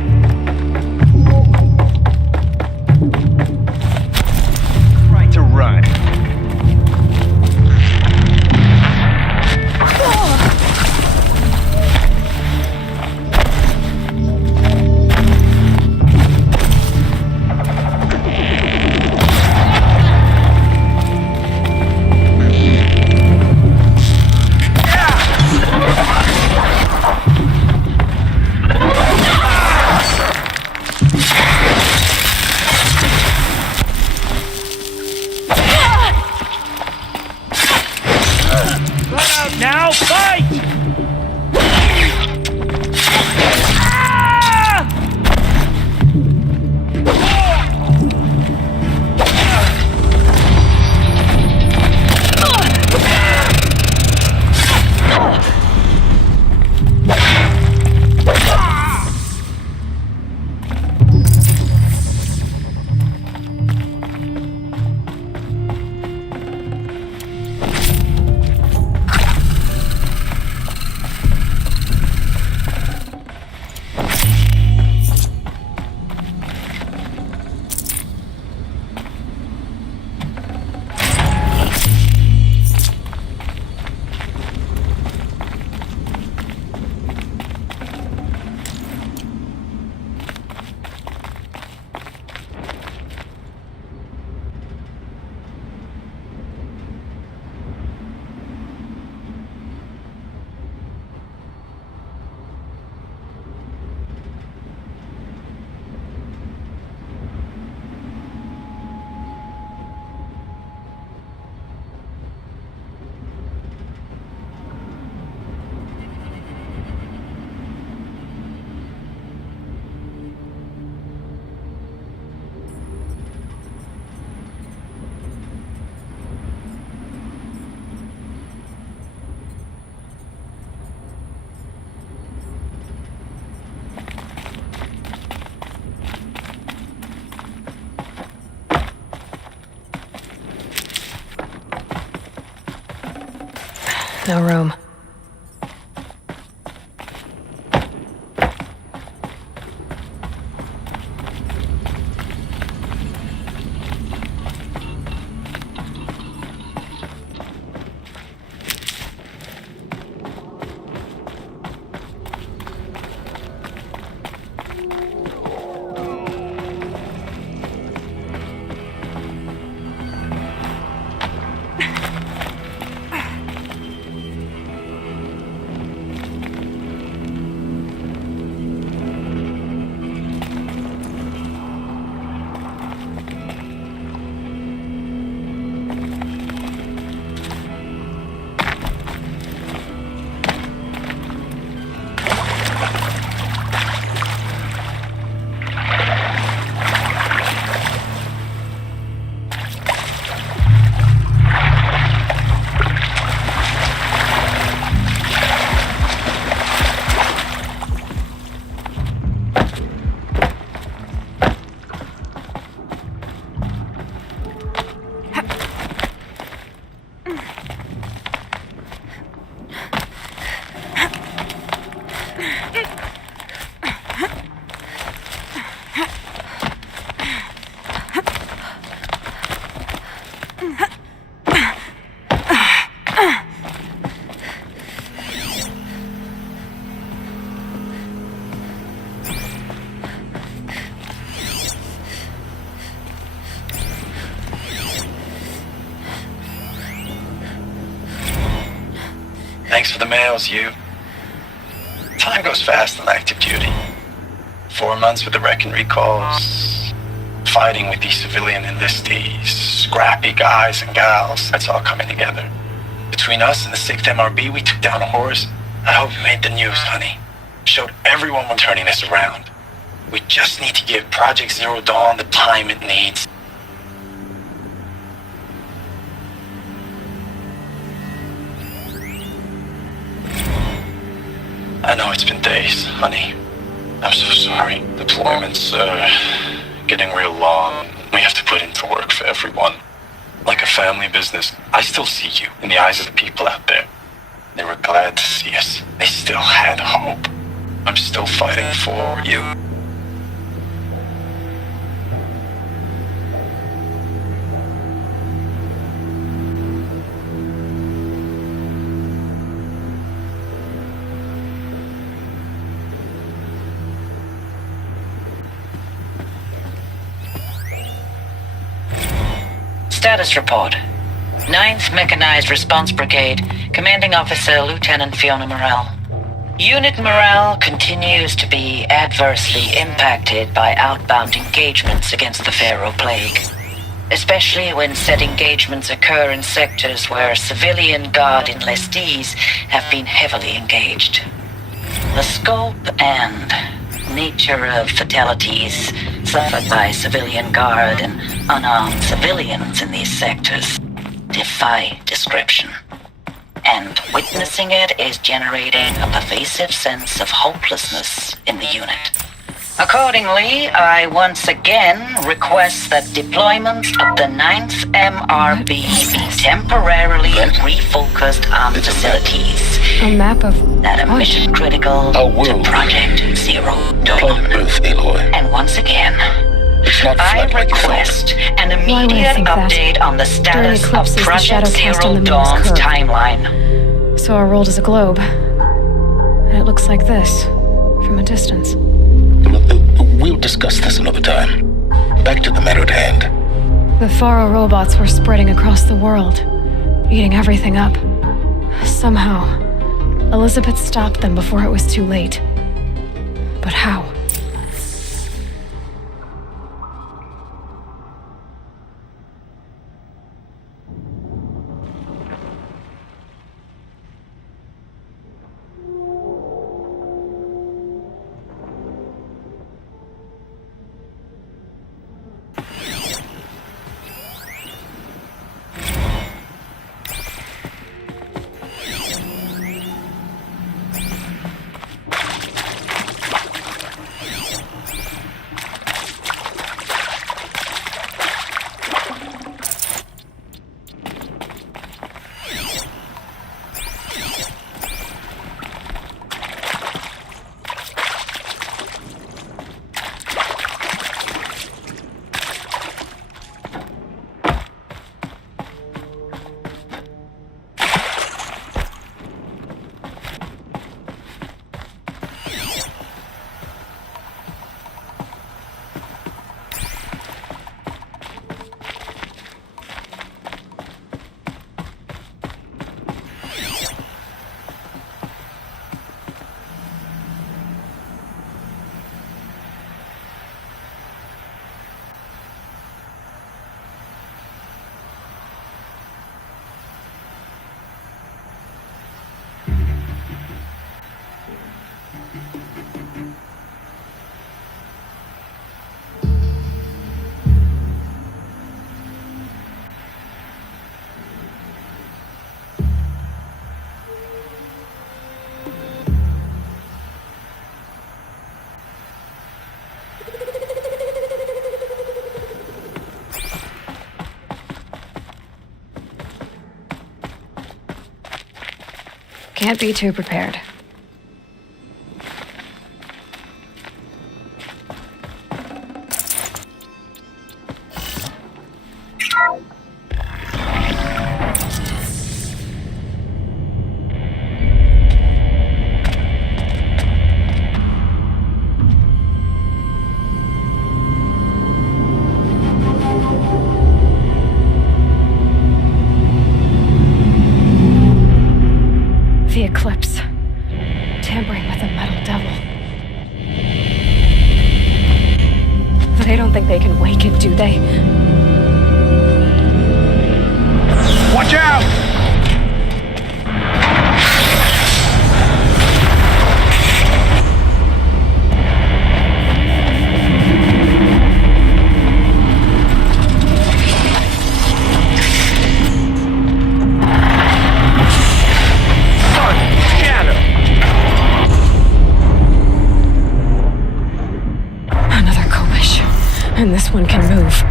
Right to run. Now fight! No room. Thanks for the mails, you. Time goes fast on active duty. 4 months with the wreck and recalls, fighting with these civilian enlistees, scrappy guys and gals. That's all coming together. Between us and the 6th MRB, we took down a horse. I hope you made the news, honey. Showed everyone we're turning this around. We just need to give Project Zero Dawn the time it needs. I know it's been days, honey. I'm so sorry. Deployments are getting real long. We have to put into work for everyone. Like a family business. I still see you in the eyes of the people out there. They were glad to see us. They still had hope. I'm still fighting for you. Status report. 9th Mechanized Response Brigade, Commanding Officer Lieutenant Fiona Morrell. Unit morale continues to be adversely impacted by outbound engagements against the Pharaoh Plague, especially when said engagements occur in sectors where civilian guard enlistees have been heavily engaged. The scope and nature of fatalities suffered by civilian guard and unarmed civilians in these sectors defy description. And witnessing it is generating a pervasive sense of hopelessness in the unit. Accordingly, I once again request that deployment of the 9th MRB be temporarily refocused on facilities A map of that are mission critical to Project Zero Dawn. And once again, I request an immediate update on the status of Project Zero Dawn's timeline. So our world is a globe. And it looks like this, from a distance. We'll discuss this another time. Back to the matter at hand. The Pharaoh robots were spreading across the world, eating everything up. Somehow, Elizabeth stopped them before it was too late. But how? Can't be too prepared. think they can wake it, do they? Watch out! And this one can move.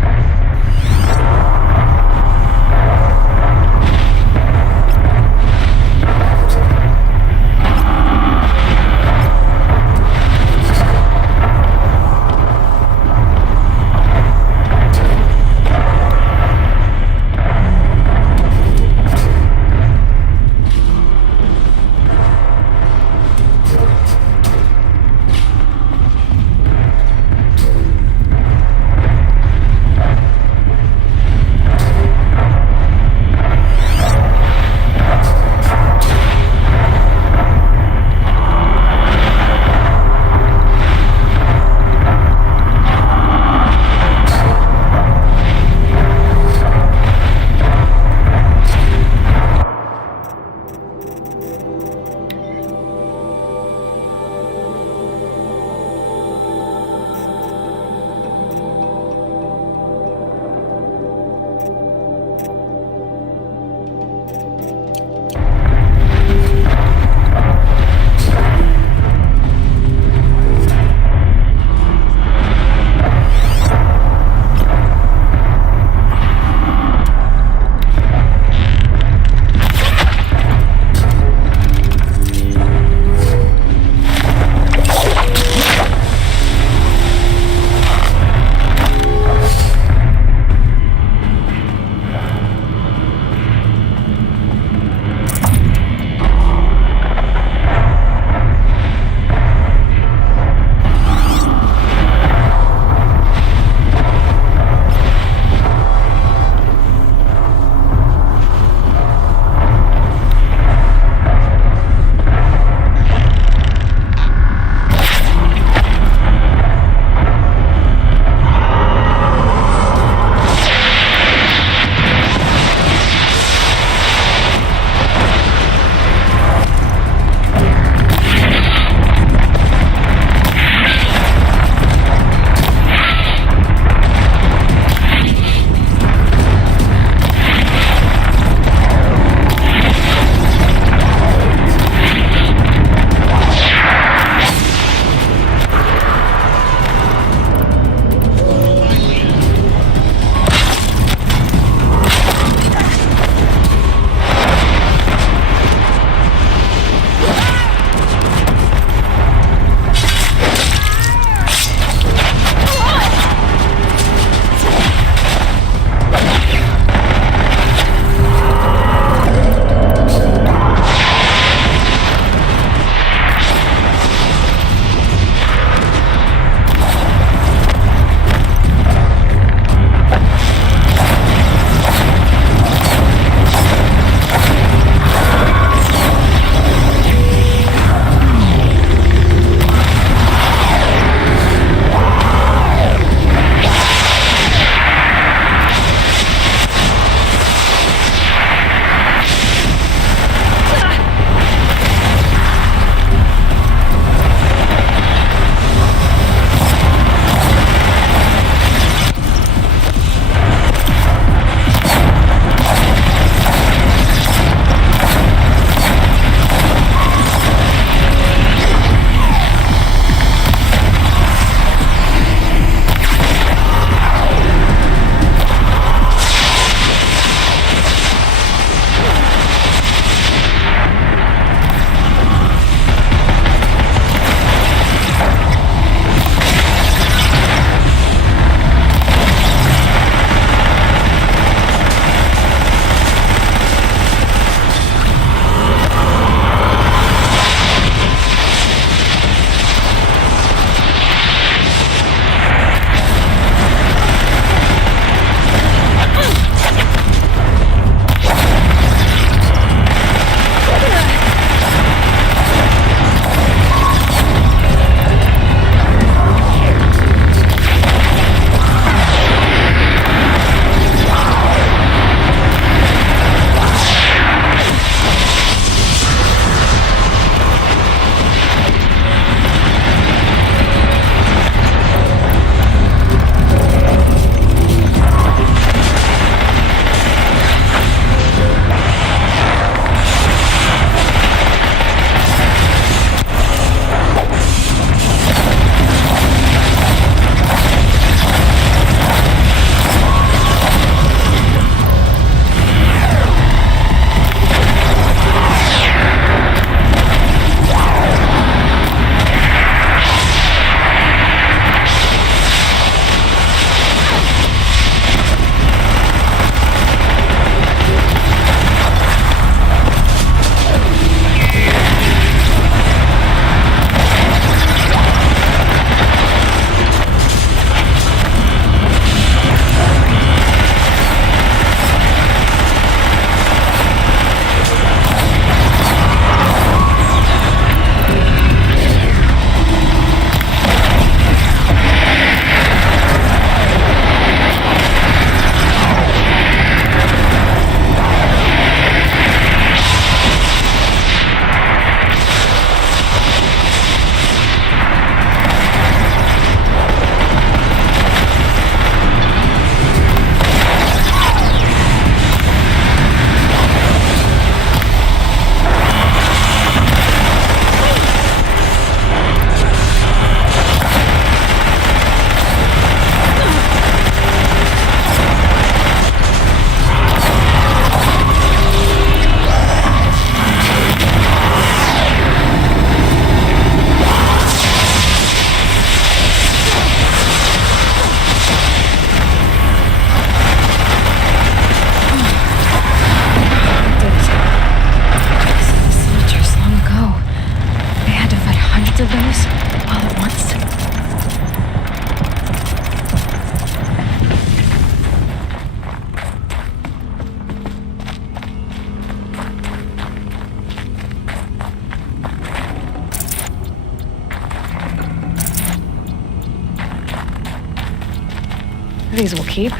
these will keep.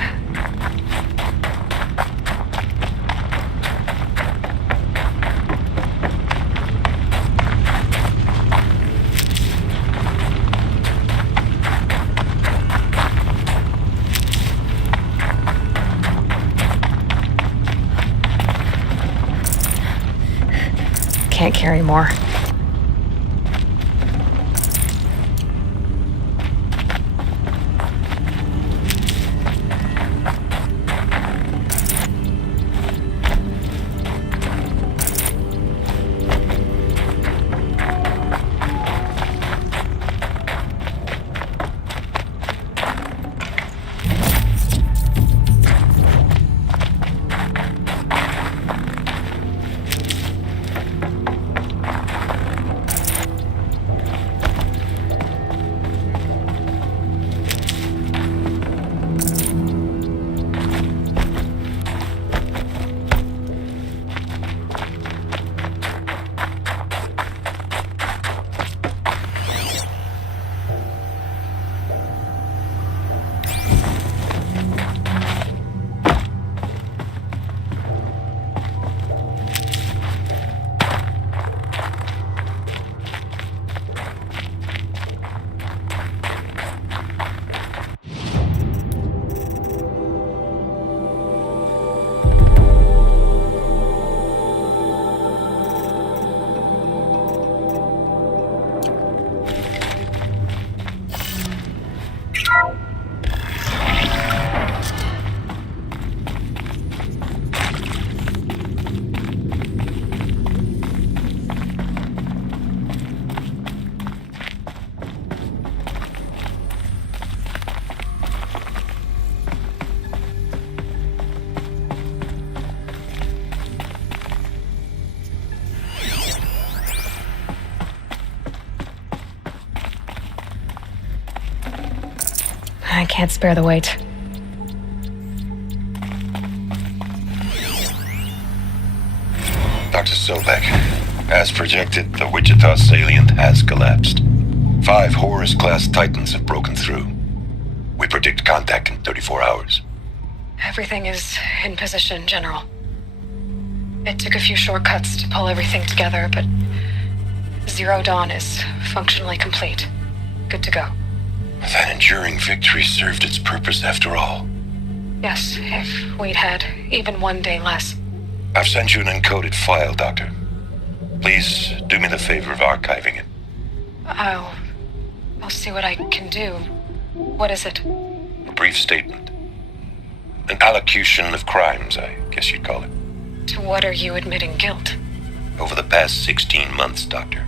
Can't carry more. I can't spare the weight. Dr. Sobek, as projected, the Wichita salient has collapsed. 5 Horus-class Titans have broken through. We predict contact in 34 hours. Everything is in position, General. It took a few shortcuts to pull everything together, but Zero Dawn is functionally complete. Good to go. That enduring victory served its purpose after all. Yes, if we'd had even one day less. I've sent you an encoded file, Doctor. Please do me the favor of archiving it. I'll see what I can do. What is it? A brief statement. An allocution of crimes, I guess you'd call it. To what are you admitting guilt? Over the past 16 months, Doctor,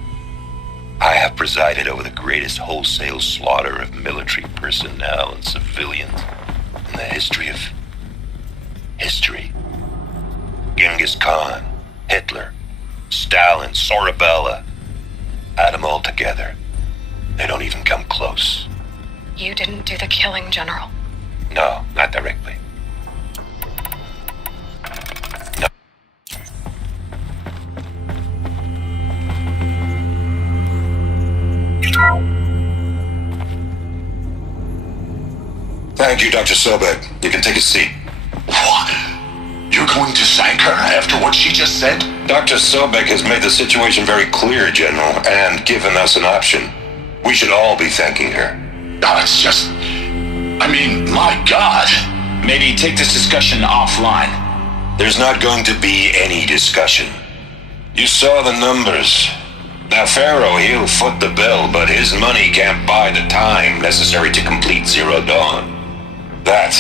I have presided over the greatest wholesale slaughter of military personnel and civilians in the history of history. Genghis Khan, Hitler, Stalin, Sorabella. Add them all together. They don't even come close. You didn't do the killing, General. No, not directly. No. Thank you, Dr. Sobek. You can take a seat. What? You're going to thank her after what she just said? Dr. Sobek has made the situation very clear, General, and given us an option. We should all be thanking her. No, it's just... I mean, my God. Maybe take this discussion offline. There's not going to be any discussion. You saw the numbers. Now, Pharaoh, he'll foot the bill, but his money can't buy the time necessary to complete Zero Dawn. That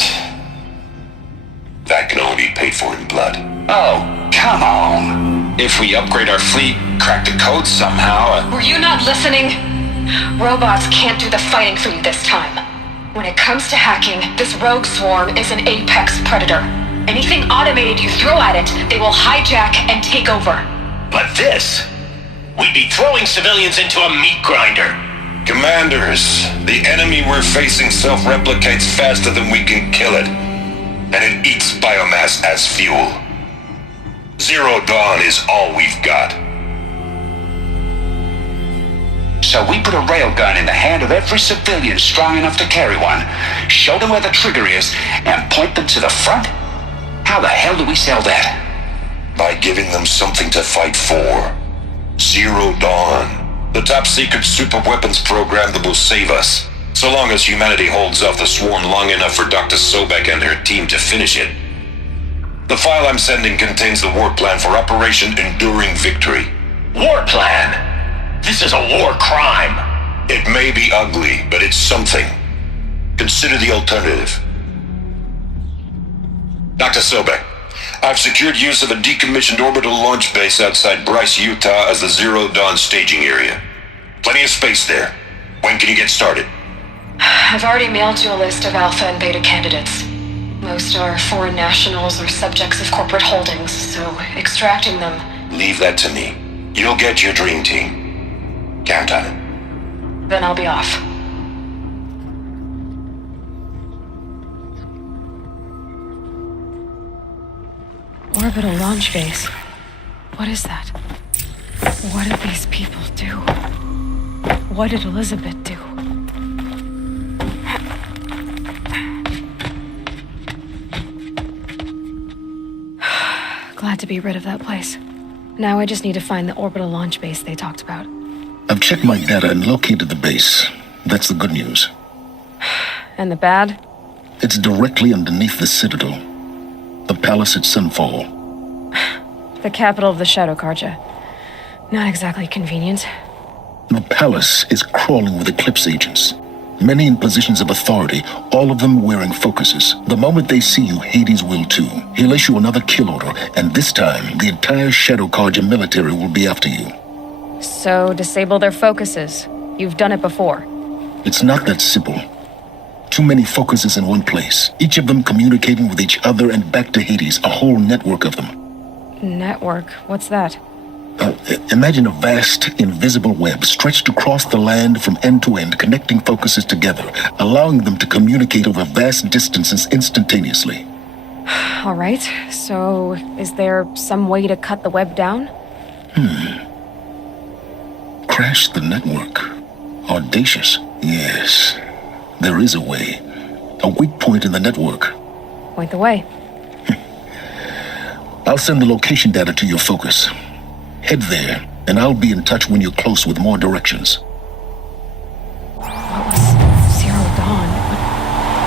can only be paid for in blood. Oh, come on. If we upgrade our fleet, crack the code somehow... Were you not listening? Robots can't do the fighting for you this time. When it comes to hacking, this rogue swarm is an apex predator. Anything automated you throw at it, they will hijack and take over. But this... We'd be throwing civilians into a meat grinder. Commanders, the enemy we're facing self-replicates faster than we can kill it. And it eats biomass as fuel. Zero Dawn is all we've got. So we put a railgun in the hand of every civilian strong enough to carry one, show them where the trigger is, and point them to the front? How the hell do we sell that? By giving them something to fight for. Zero Dawn. The top-secret super-weapons program that will save us. So long as humanity holds off the swarm long enough for Dr. Sobek and her team to finish it. The file I'm sending contains the war plan for Operation Enduring Victory. War plan? This is a war crime. It may be ugly, but it's something. Consider the alternative. Dr. Sobek, I've secured use of a decommissioned orbital launch base outside Bryce, Utah as the Zero Dawn staging area. Plenty of space there. When can you get started? I've already mailed you a list of alpha and beta candidates. Most are foreign nationals or subjects of corporate holdings, so extracting them... Leave that to me. You'll get your dream team. Count on it. Then I'll be off. Orbital launch base. What is that? What did these people do? What did Elizabeth do? Glad to be rid of that place. Now I just need to find the orbital launch base they talked about. I've checked my data and located the base. That's the good news. And the bad? It's directly underneath the Citadel. The palace at Sunfall. The capital of the Shadow Karja. Not exactly convenient. The palace is crawling with Eclipse agents. Many in positions of authority, all of them wearing focuses. The moment they see you, Hades will too. He'll issue another kill order, and this time, the entire Shadow Karja military will be after you. So, disable their focuses. You've done it before. It's not that simple. Too many focuses in one place, each of them communicating with each other and back to Hades, a whole network of them. Network? What's that? Imagine a vast, invisible web stretched across the land from end to end, connecting focuses together, allowing them to communicate over vast distances instantaneously. All right, so is there some way to cut the web down? Crash the network. Audacious. Yes, there is a way. A weak point in the network. Point the way. I'll send the location data to your focus. Head there, and I'll be in touch when you're close with more directions. What was Zero Dawn? What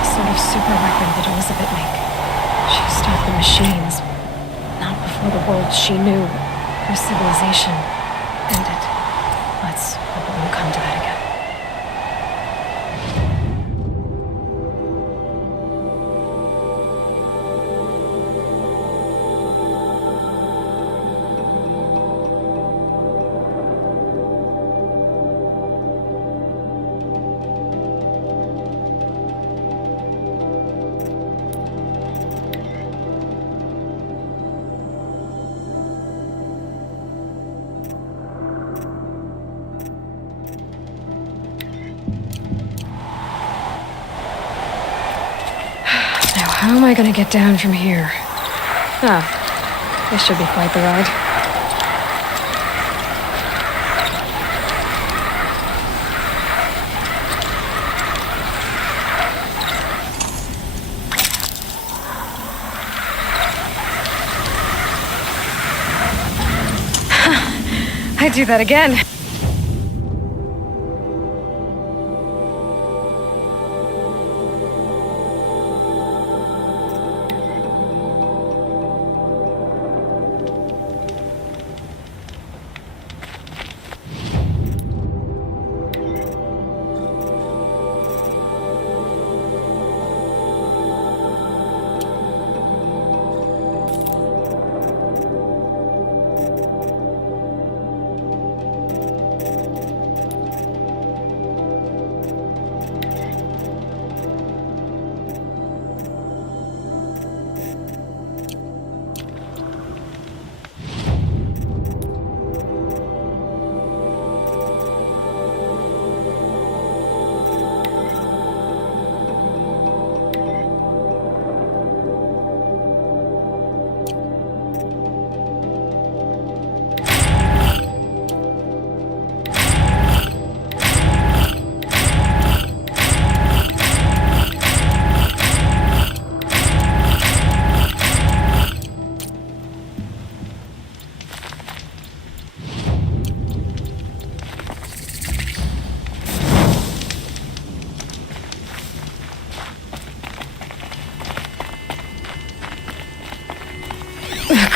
sort of super weapon did Elizabeth make? She stopped the machines. Not before the world she knew, her civilization, ended. Let's hope it won't come to that again. How am I gonna get down from here? This should be quite the ride. I'd do that again.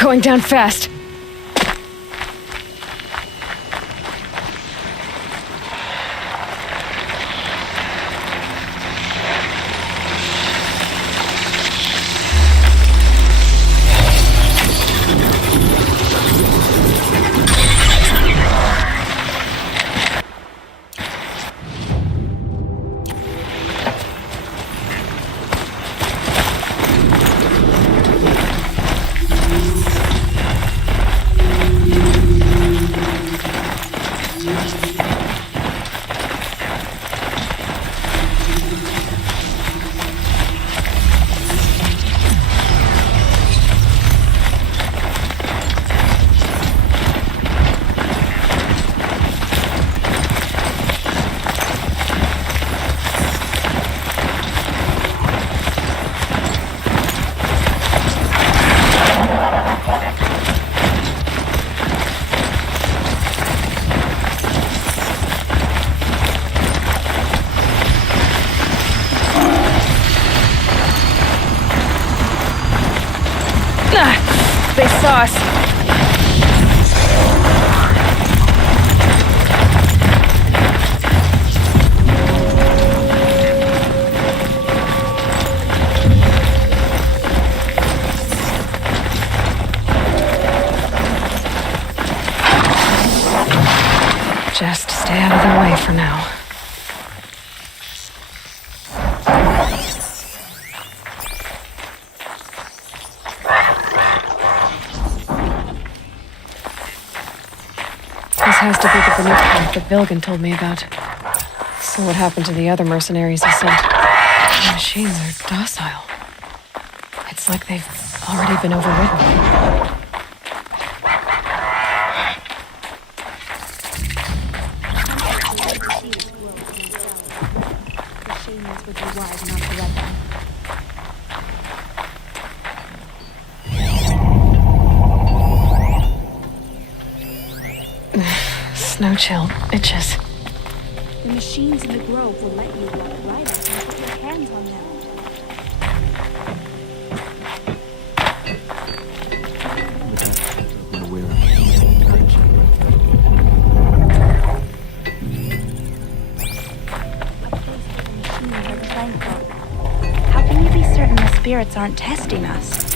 going down fast. They saw us. Just stay out of their way for now. This has to be the Banuk camp that Vilgan told me about. So what happened to the other mercenaries he sent? The machines are docile. It's like they've already been overridden. Snow chill itches. The machines in the grove will let you walk right up and put your hands on them. How can you be certain the spirits aren't testing us?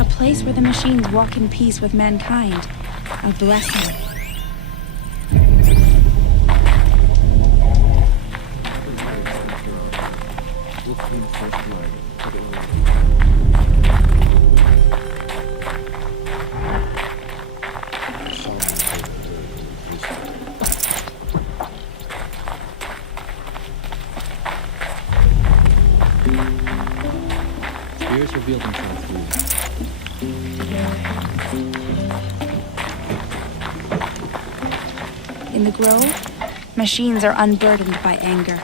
A place where the machines walk in peace with mankind. A blessing. Spirits reveal themselves to you. In the grove, machines are unburdened by anger.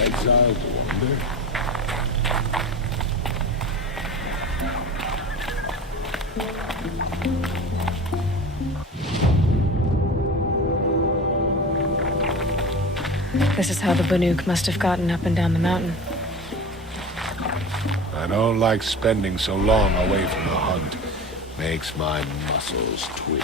Exiled wander? This is how the Banuk must have gotten up and down the mountain. I don't like spending so long away from the hunt. Makes my muscles twitch.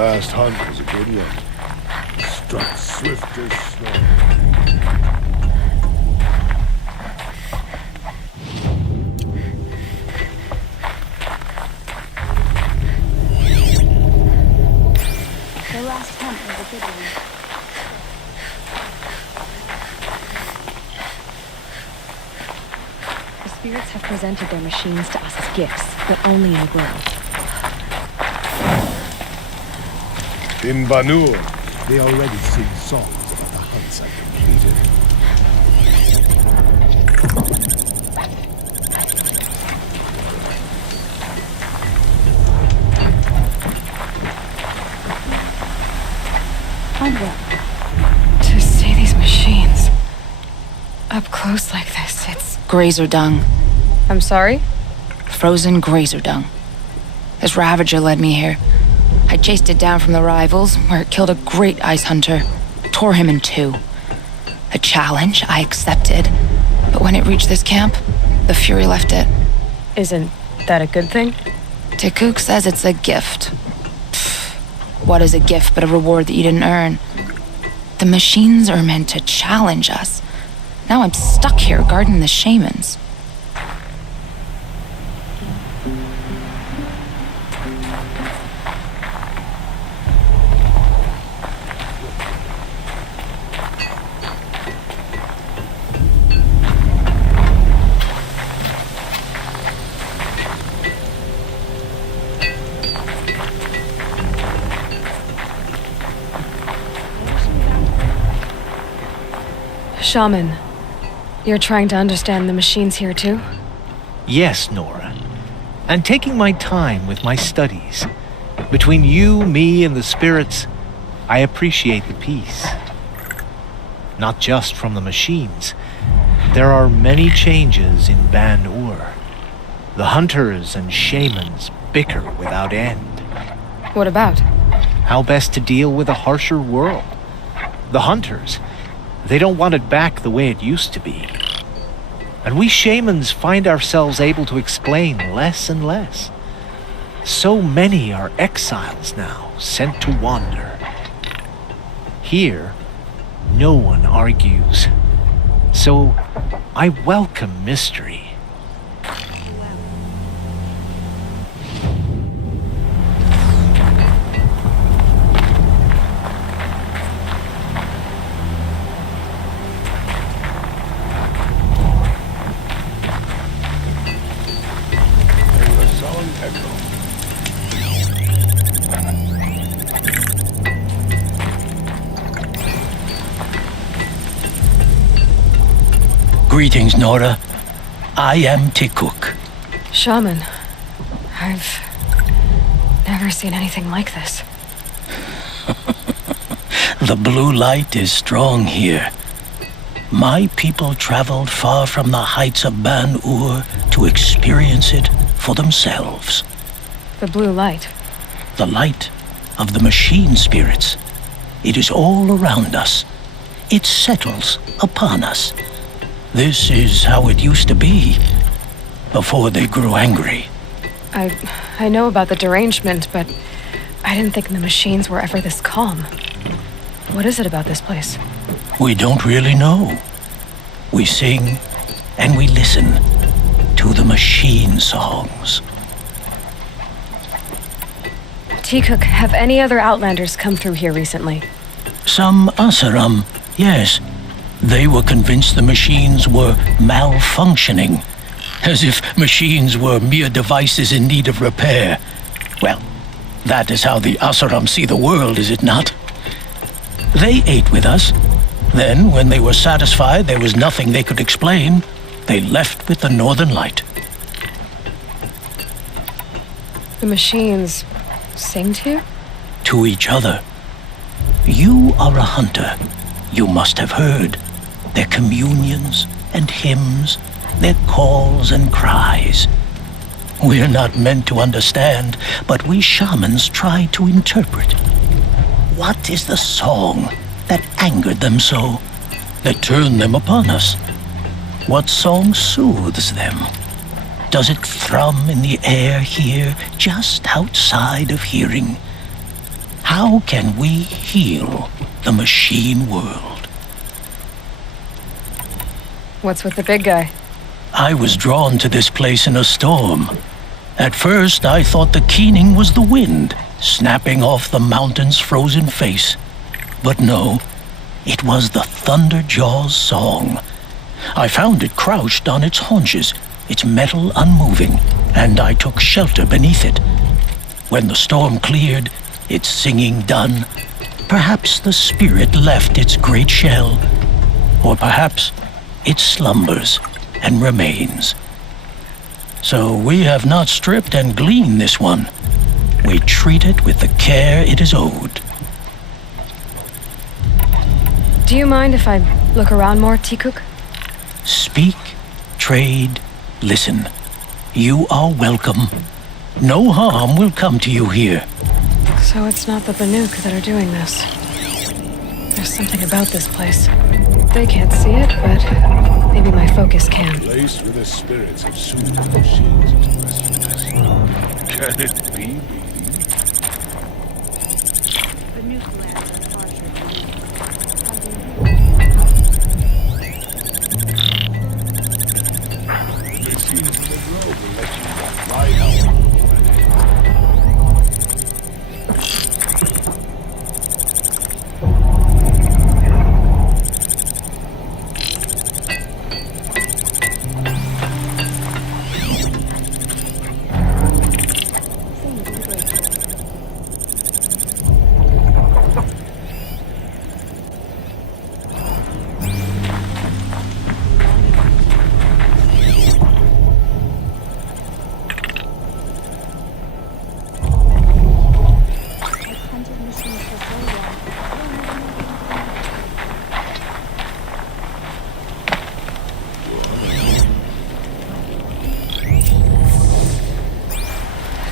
last hunt was a good one. Struck swift as snow. The last hunt was a good one. The spirits have presented their machines to us as gifts, but only in growth. In Banur, they already sing songs about the hunts I completed. To see these machines up close like this, it's... Grazer dung. I'm sorry? Frozen grazer dung. This Ravager led me here. I chased it down from the rivals, where it killed a great ice hunter. Tore him in two. A challenge I accepted. But when it reached this camp, the Fury left it. Isn't that a good thing? Tikuk says it's a gift. Pfft, what is a gift but a reward that you didn't earn? The machines are meant to challenge us. Now I'm stuck here guarding the shamans. Shaman, you're trying to understand the machines here too? Yes, Nora. And taking my time with my studies. Between you, me, and the spirits, I appreciate the peace. Not just from the machines. There are many changes in Ban-Ur. The hunters and shamans bicker without end. What about? How best to deal with a harsher world. The hunters, they don't want it back the way it used to be. And we shamans find ourselves able to explain less and less. So many are exiles now, sent to wander. Here, no one argues. So I welcome mystery. Greetings, Nora. I am Tikuk. Shaman, I've never seen anything like this. The blue light is strong here. My people traveled far from the heights of Ban-Ur to experience it for themselves. The blue light? The light of the machine spirits. It is all around us. It settles upon us. This is how it used to be, before they grew angry. I know about the derangement, but I didn't think the machines were ever this calm. What is it about this place? We don't really know. We sing and we listen to the machine songs. Tikuk, have any other Outlanders come through here recently? Some Asaram, yes. They were convinced the machines were malfunctioning, as if machines were mere devices in need of repair. Well, that is how the Asaram see the world, is it not? They ate with us. Then, when they were satisfied there was nothing they could explain, they left with the Northern Light. The machines sing to you? To each other. You are a hunter. You must have heard their communions and hymns, their calls and cries. We're not meant to understand, but we shamans try to interpret. What is the song that angered them so, that turned them upon us? What song soothes them? Does it thrum in the air here, just outside of hearing? How can we heal the machine world? What's with the big guy? I was drawn to this place in a storm. At first, I thought the keening was the wind, snapping off the mountain's frozen face. But no, it was the Thunderjaw's song. I found it crouched on its haunches, its metal unmoving, and I took shelter beneath it. When the storm cleared, its singing done, perhaps the spirit left its great shell, or perhaps it slumbers and remains. So we have not stripped and gleaned this one. We treat it with the care it is owed. Do you mind if I look around more, T-Cook? Speak, trade, listen. You are welcome. No harm will come to you here. So it's not the Banuk that are doing this. There's something about this place. They can't see it, but maybe my focus can. Place where the spirits have soothed the machines into rest. Can it be? Machines in the grove will let you walk right out.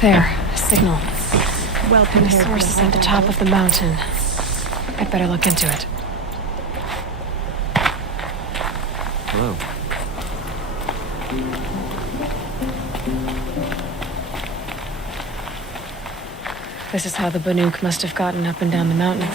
There, a signal. Welcome The here. source is at the top of the mountain. I'd better look into it. Hello. This is how the Banuk must have gotten up and down the mountain.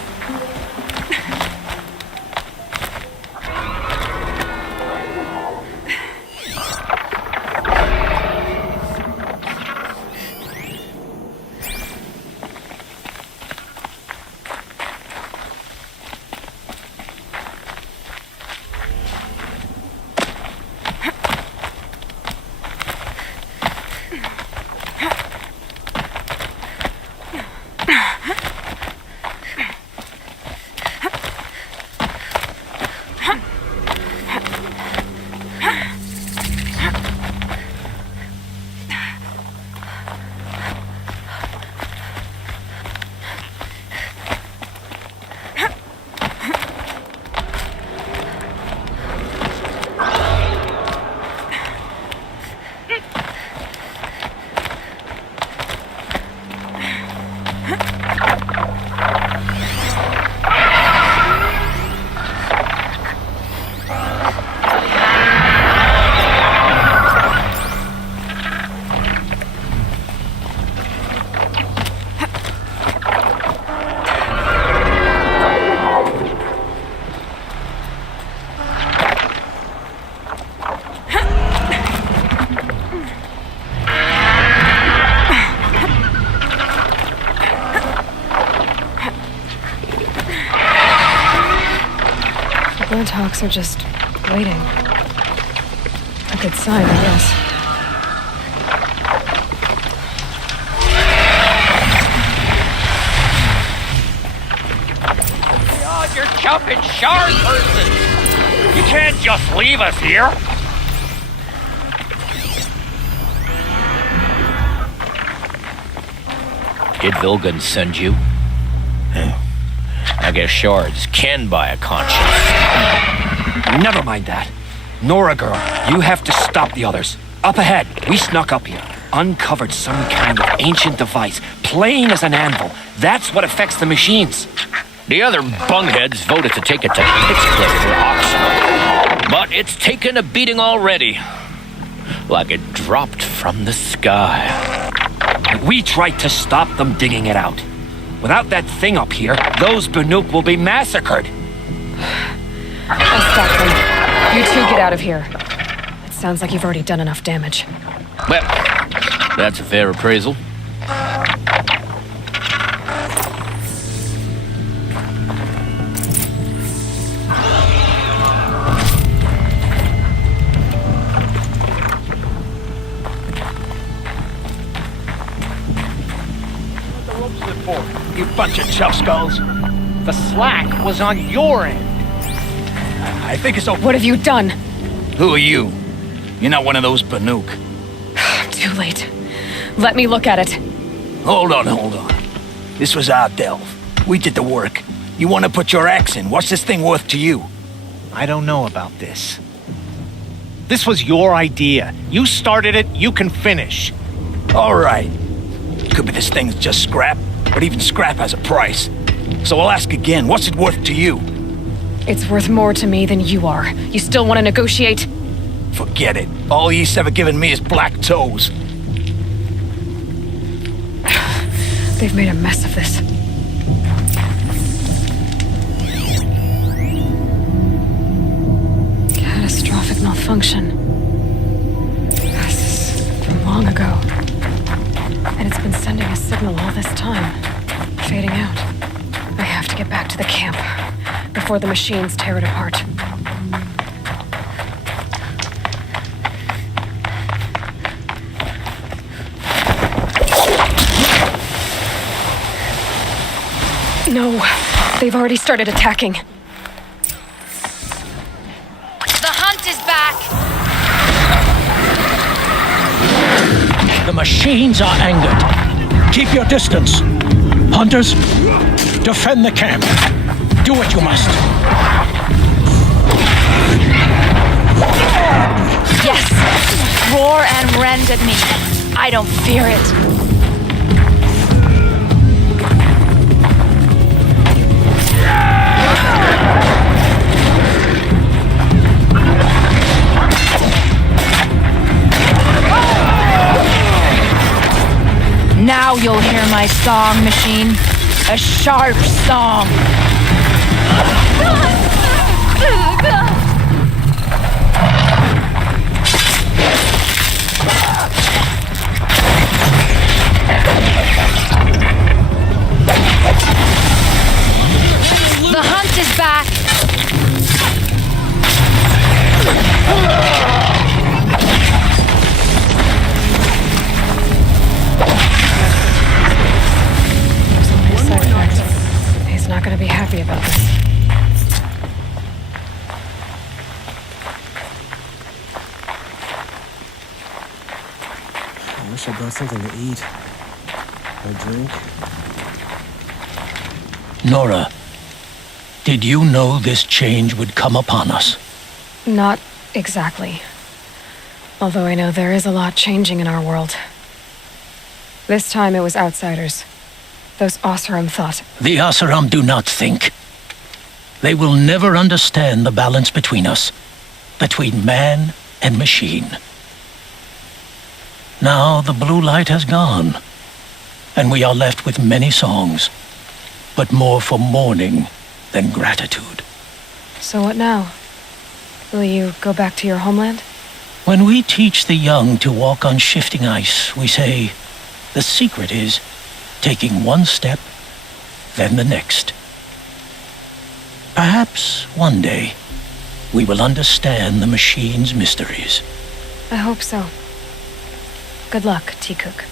Hawks are just waiting. A good sign, I guess. God, you're jumping shark person! You can't just leave us here! Did Vilgun send you? I guess shards can buy a conscience. Never mind that. Nora girl, you have to stop the others. Up ahead, we snuck up here. Uncovered some kind of ancient device, plain as an anvil. That's what affects the machines. The other bungheads voted to take it to Pittscliff for Oxford. But it's taken a beating already. Like it dropped from the sky. We tried to stop them digging it out. Without that thing up here, those Banuk will be massacred. I'll stop them. You two get out of here. It sounds like you've already done enough damage. Well, that's a fair appraisal. You bunch of chuff skulls. The slack was on your end. I think it's okay. What have you done? Who are you? You're not one of those Banuk. Too late. Let me look at it. Hold on. This was our delve. We did the work. You want to put your axe in? What's this thing worth to you? I don't know about this. This was your idea. You started it, you can finish. All right. Could be this thing's just scrap, but even scrap has a price. So I'll ask again, what's it worth to you? It's worth more to me than you are. You still want to negotiate? Forget it. All he's ever given me is black toes. They've made a mess of this. Catastrophic malfunction. This is from long ago. And it's been sending a signal all this time. Fading out. I have to get back to the camp before the machines tear it apart. No, they've already started attacking. The hunt is back! The machines are angered. Keep your distance. Hunters, defend the camp. Do what you must. Yes! Roar and rend at me. I don't fear it. Now you'll hear my song, machine. A sharp song. The hunt is back. He's not going to be happy about this. I wish I brought something to eat. Or drink. Nora, did you know this change would come upon us? Not exactly. Although I know there is a lot changing in our world. This time it was outsiders. Those Oseram thought. The Oseram do not think. They will never understand the balance between us, between man and machine. Now the blue light has gone, and we are left with many songs, but more for mourning than gratitude. So what now? Will you go back to your homeland? When we teach the young to walk on shifting ice, we say, the secret is taking one step, then the next. Perhaps one day we will understand the machine's mysteries. I hope so. Good luck, T-Cook.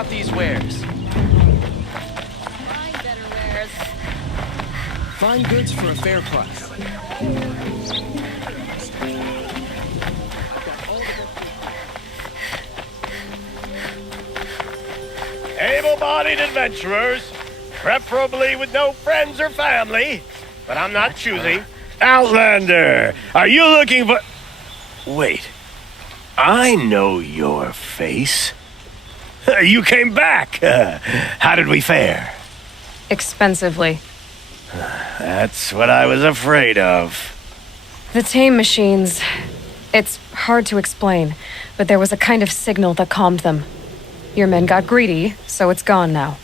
out these wares. Find better wares. Fine goods for a fair price. Able-bodied adventurers, preferably with no friends or family, but I'm not choosy. Outlander, are you looking for... Wait, I know your face. You came back. How did we fare? Expensively. That's what I was afraid of. The tame machines. It's hard to explain, but there was a kind of signal that calmed them. Your men got greedy, so it's gone now.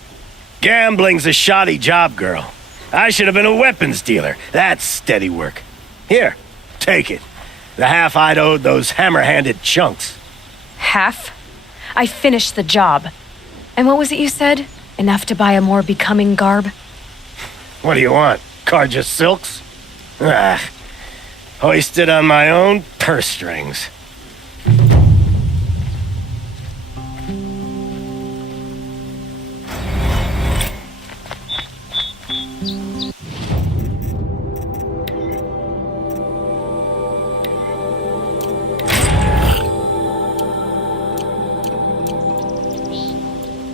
Gambling's a shoddy job, girl. I should have been a weapons dealer. That's steady work. Here, take it. The half I'd owed those hammer-handed chunks. Half? I finished the job. And what was it you said? Enough to buy a more becoming garb? What do you want? Carja silks? Ah, hoisted on my own purse strings.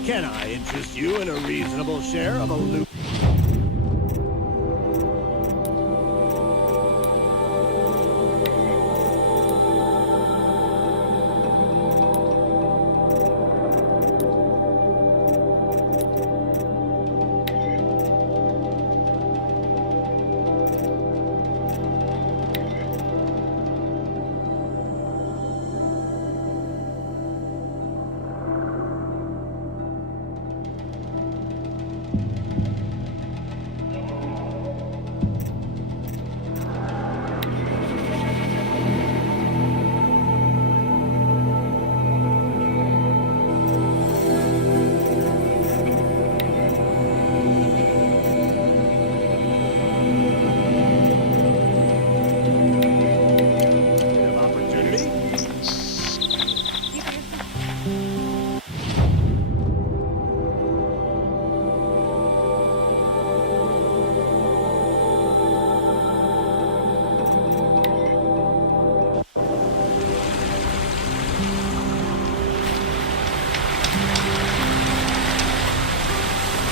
Can I interest you in a reasonable share of a loot?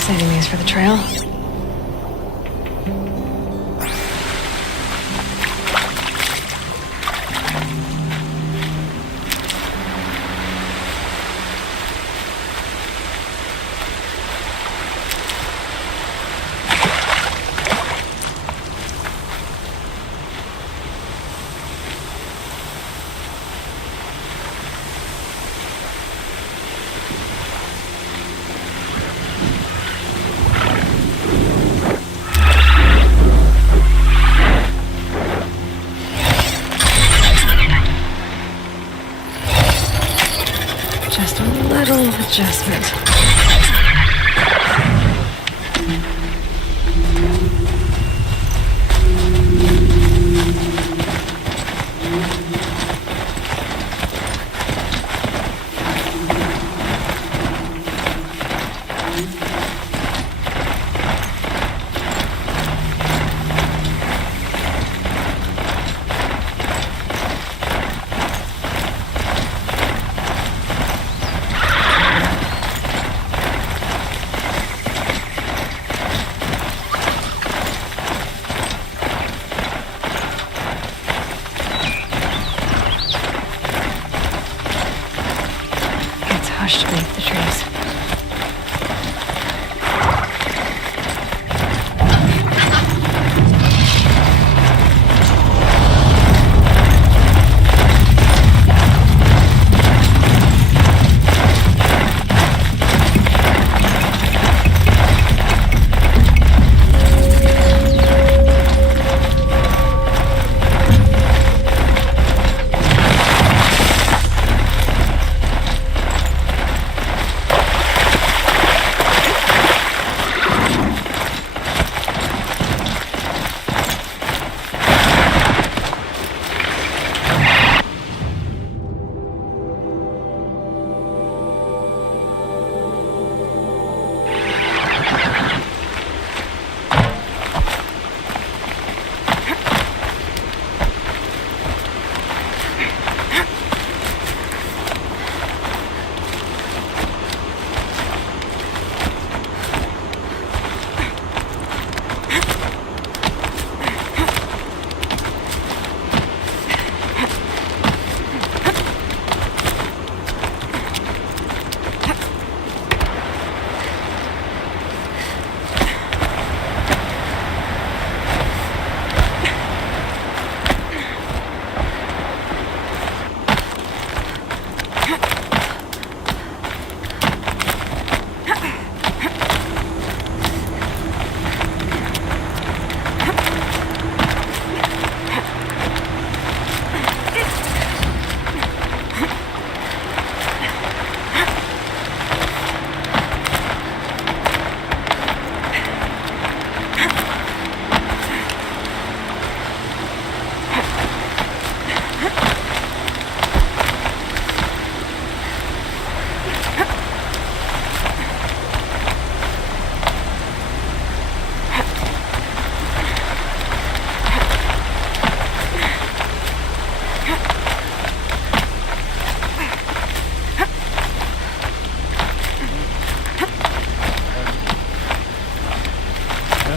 Saving these for the trail. Just a little adjustment.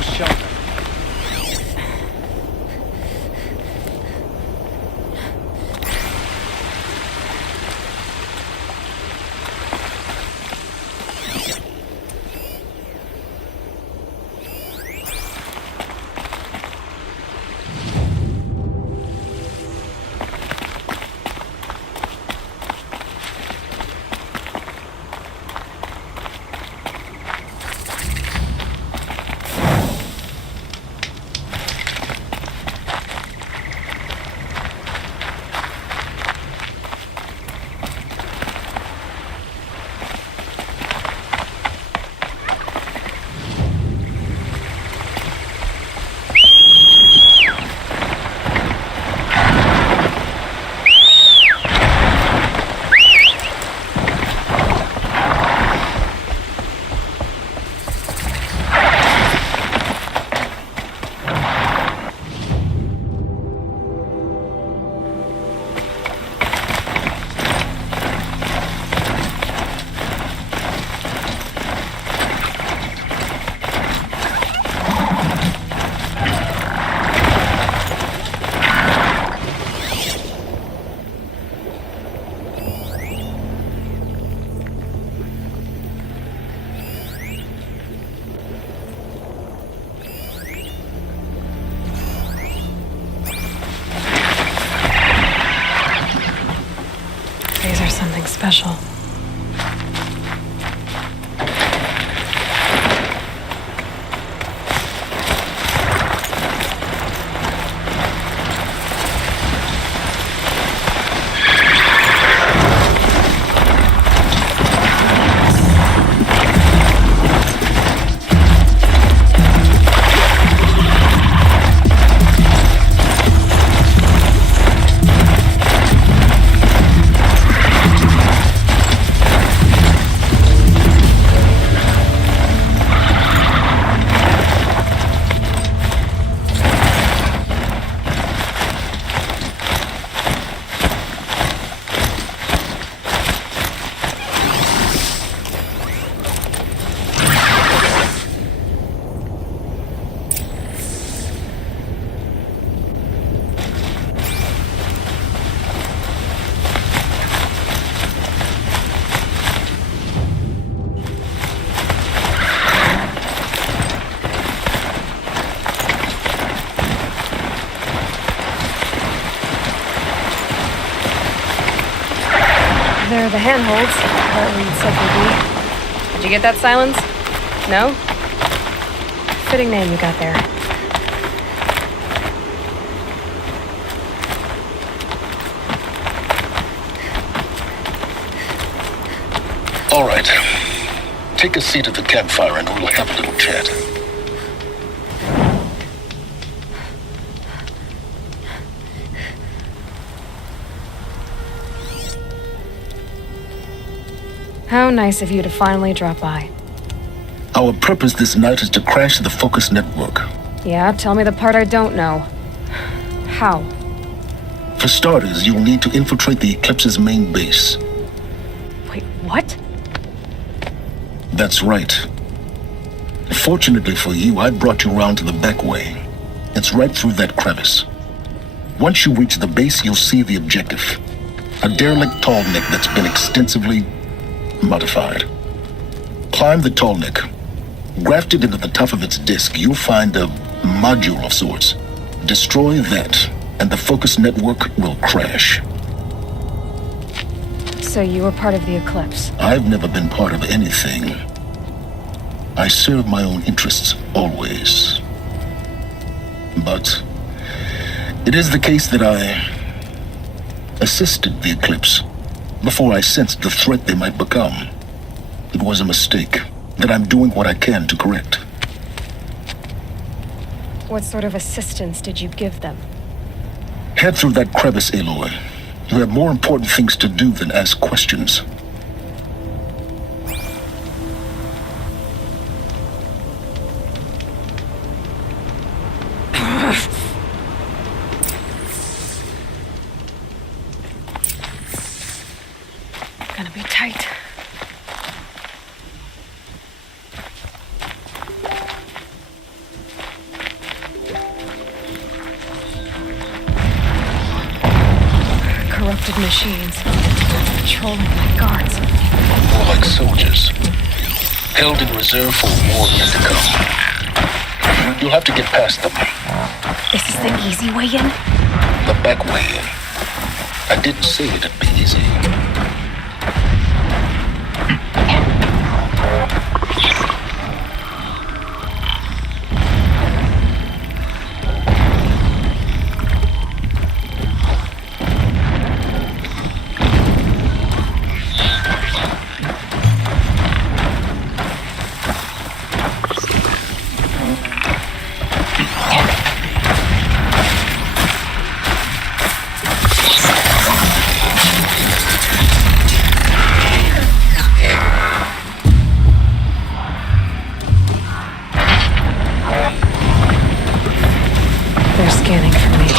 close shelter. Something special. There are the handholds, wherever you'd said they'd be. Did you get that, Silence? No? Fitting name you got there. All right. Take a seat at the campfire and we'll have a little chat. How nice of you to finally drop by. Our purpose this night is to crash the Focus network. Yeah, tell me the part I don't know. How? For starters, you'll need to infiltrate the Eclipse's main base. Wait, what? That's right. Fortunately for you, I brought you around to the back way. It's right through that crevice. Once you reach the base, you'll see the objective. A derelict tall neck that's been extensively modified. Climb the tall neck. Grafted into the top of its disk, you'll find a module of sorts. Destroy that, and the Focus network will crash. So you were part of the Eclipse? I've never been part of anything. I serve my own interests, always. But it is the case that I assisted the Eclipse before I sensed the threat they might become. It was a mistake that I'm doing what I can to correct. What sort of assistance did you give them? Head through that crevice, Aloy. You have more important things to do than ask questions. Gonna be tight. constructed machines, patrolling like guards. More like soldiers. Held in reserve for war yet to come. You'll have to get past them. This is the easy way in? The back way in. I didn't say it'd be easy. They're scanning for me.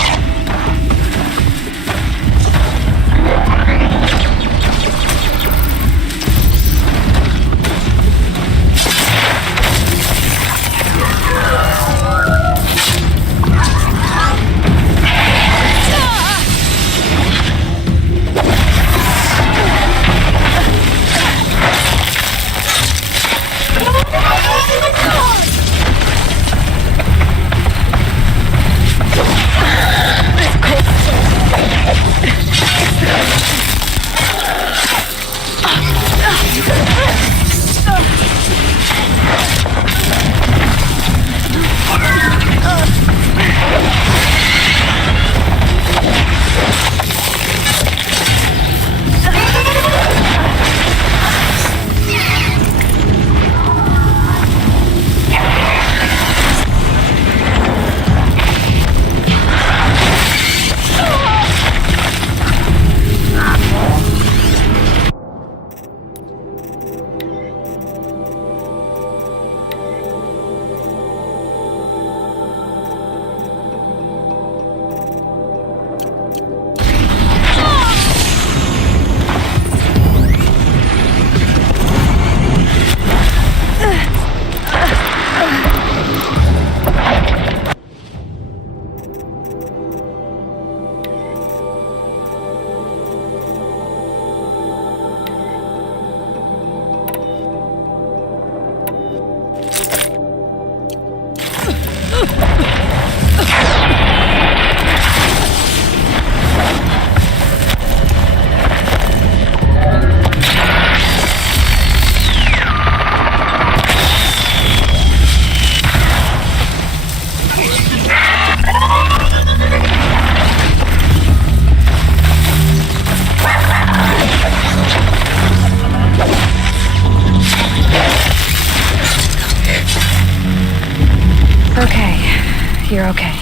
You're okay.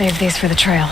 Save these for the trail.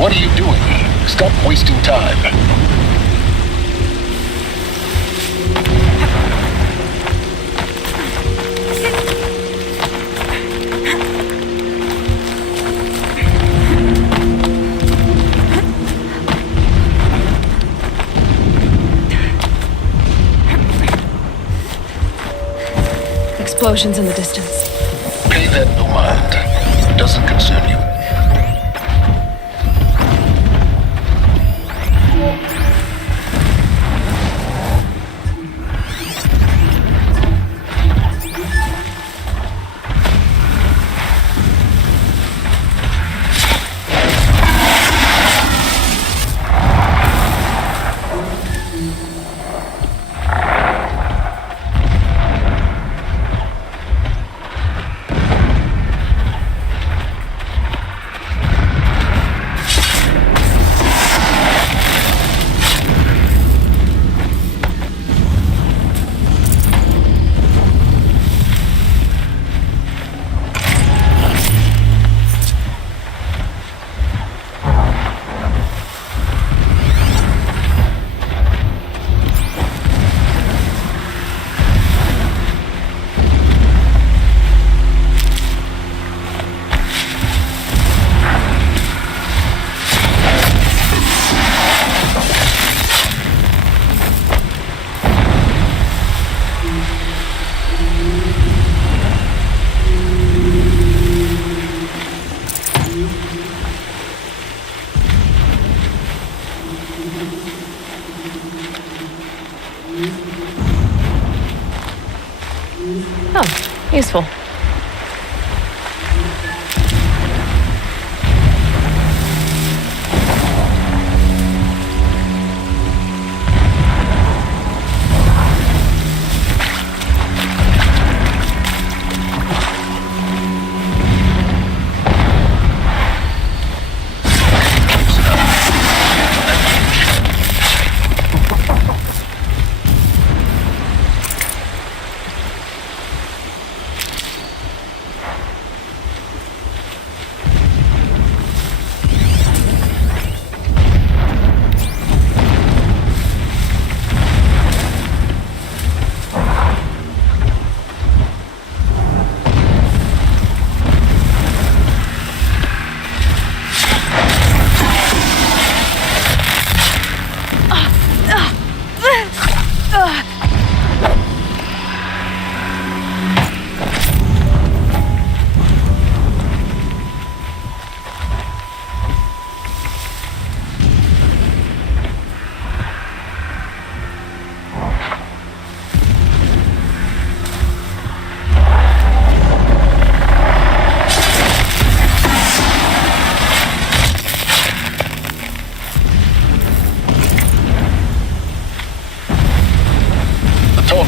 What are you doing? Stop wasting time. Explosions in the distance. Pay that no mind. Doesn't concern you. Oh, useful.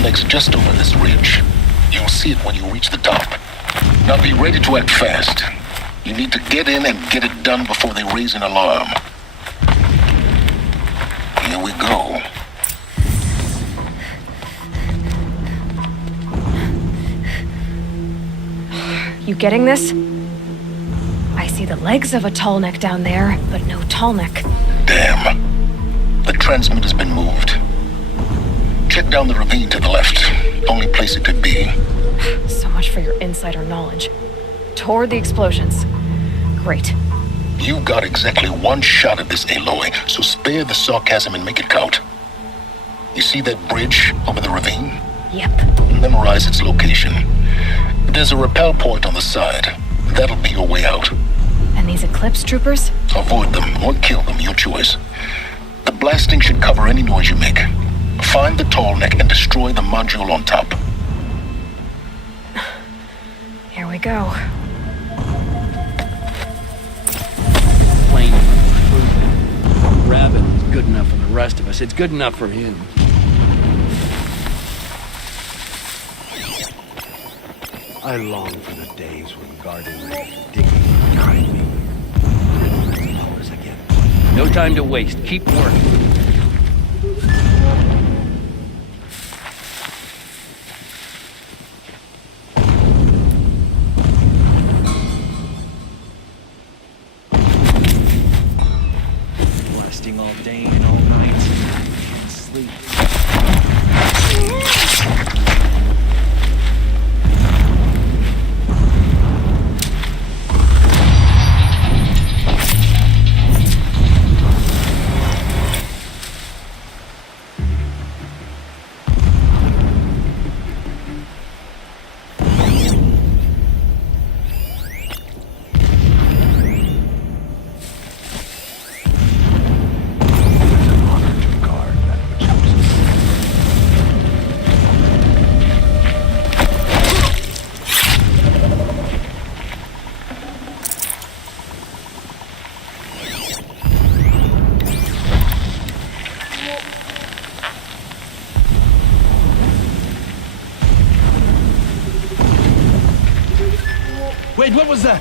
Next, just over this ridge. You'll see it when you reach the top. Now be ready to act fast. You need to get in and get it done before they raise an alarm. Here we go. You getting this? I see the legs of a tall neck down there, but no tall neck. Damn. The transmit has been moved. Check down the ravine to the left. Only place it could be. So much for your insider knowledge. Toward the explosions. Great. You got exactly one shot at this, Aloy, so spare the sarcasm and make it count. You see that bridge over the ravine? Yep. Memorize its location. There's a rappel point on the side. That'll be your way out. And these Eclipse troopers? Avoid them or kill them, your choice. The blasting should cover any noise you make. Find the tall neck and destroy the module on top. Here we go. rabbit is good enough for the rest of us. It's good enough for him. I long for the days when gardening and digging behind me. Rid my powers again. No time to waste. Keep working. Blasting all day and all night. Can't sleep. Wait, what was that?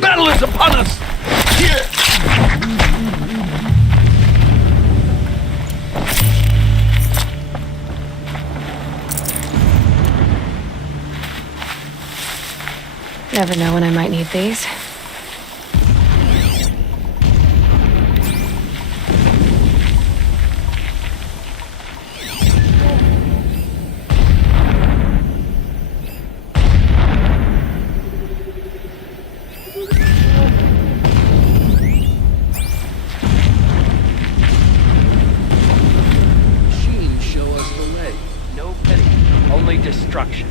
Battle is upon us! Never know when I might need these. Machines show us the way. No pity, only destruction.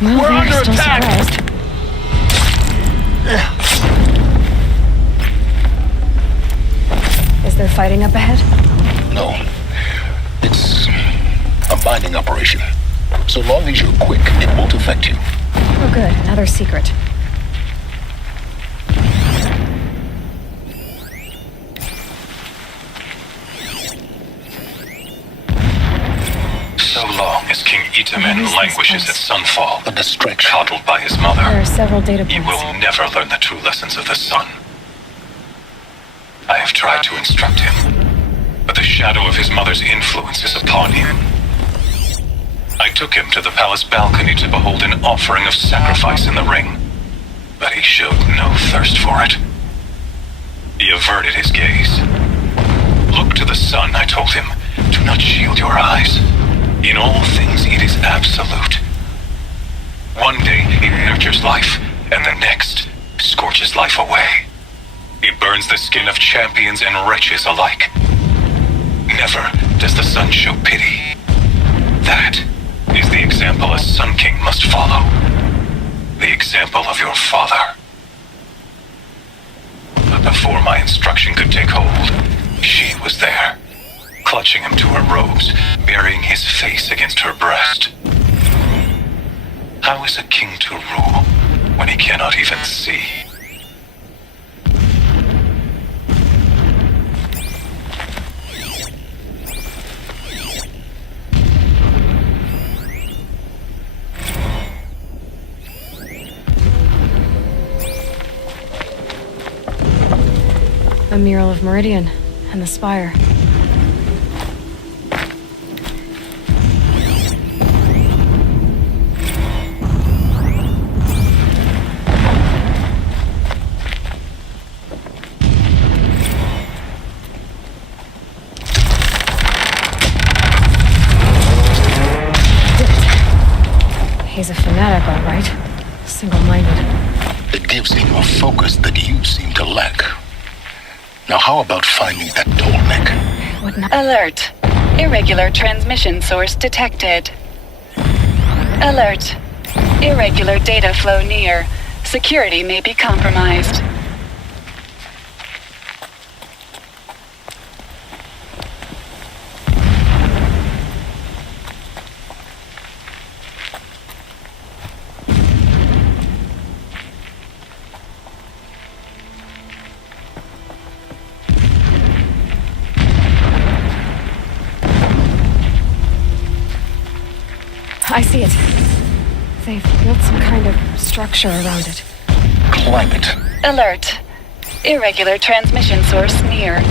Well, We're they're under still attack! surprised. Is there fighting up ahead? No. It's a mining operation. So long as you're quick, it won't affect you. Oh, good. Another secret. So long as King Itamen languishes at Sunfall, a distraction, coddled by his mother, There are several data he points. will never learn the true lessons of the sun. I have tried to instruct him, but the shadow of his mother's influence is upon him. I took him to the palace balcony to behold an offering of sacrifice in the ring, but he showed no thirst for it. He averted his gaze. Look to the sun, I told him. Do not shield your eyes. In all things, it is absolute. One day, it nurtures life, and the next, scorches life away. It burns the skin of champions and wretches alike. Never does the sun show pity. That is the example a Sun King must follow. The example of your father. But before my instruction could take hold, she was there. clutching him to her robes, burying his face against her breast. How is a king to rule when he cannot even see? A mural of Meridian and the spire. He's a fanatic, all right. Single-minded. It gives him a focus that you seem to lack. Now how about finding that Tolmec? Alert. Irregular transmission source detected. Alert. Irregular data flow near. Security may be compromised. I see it. They've built some kind of structure around it. Climb it. Alert. Irregular transmission source near.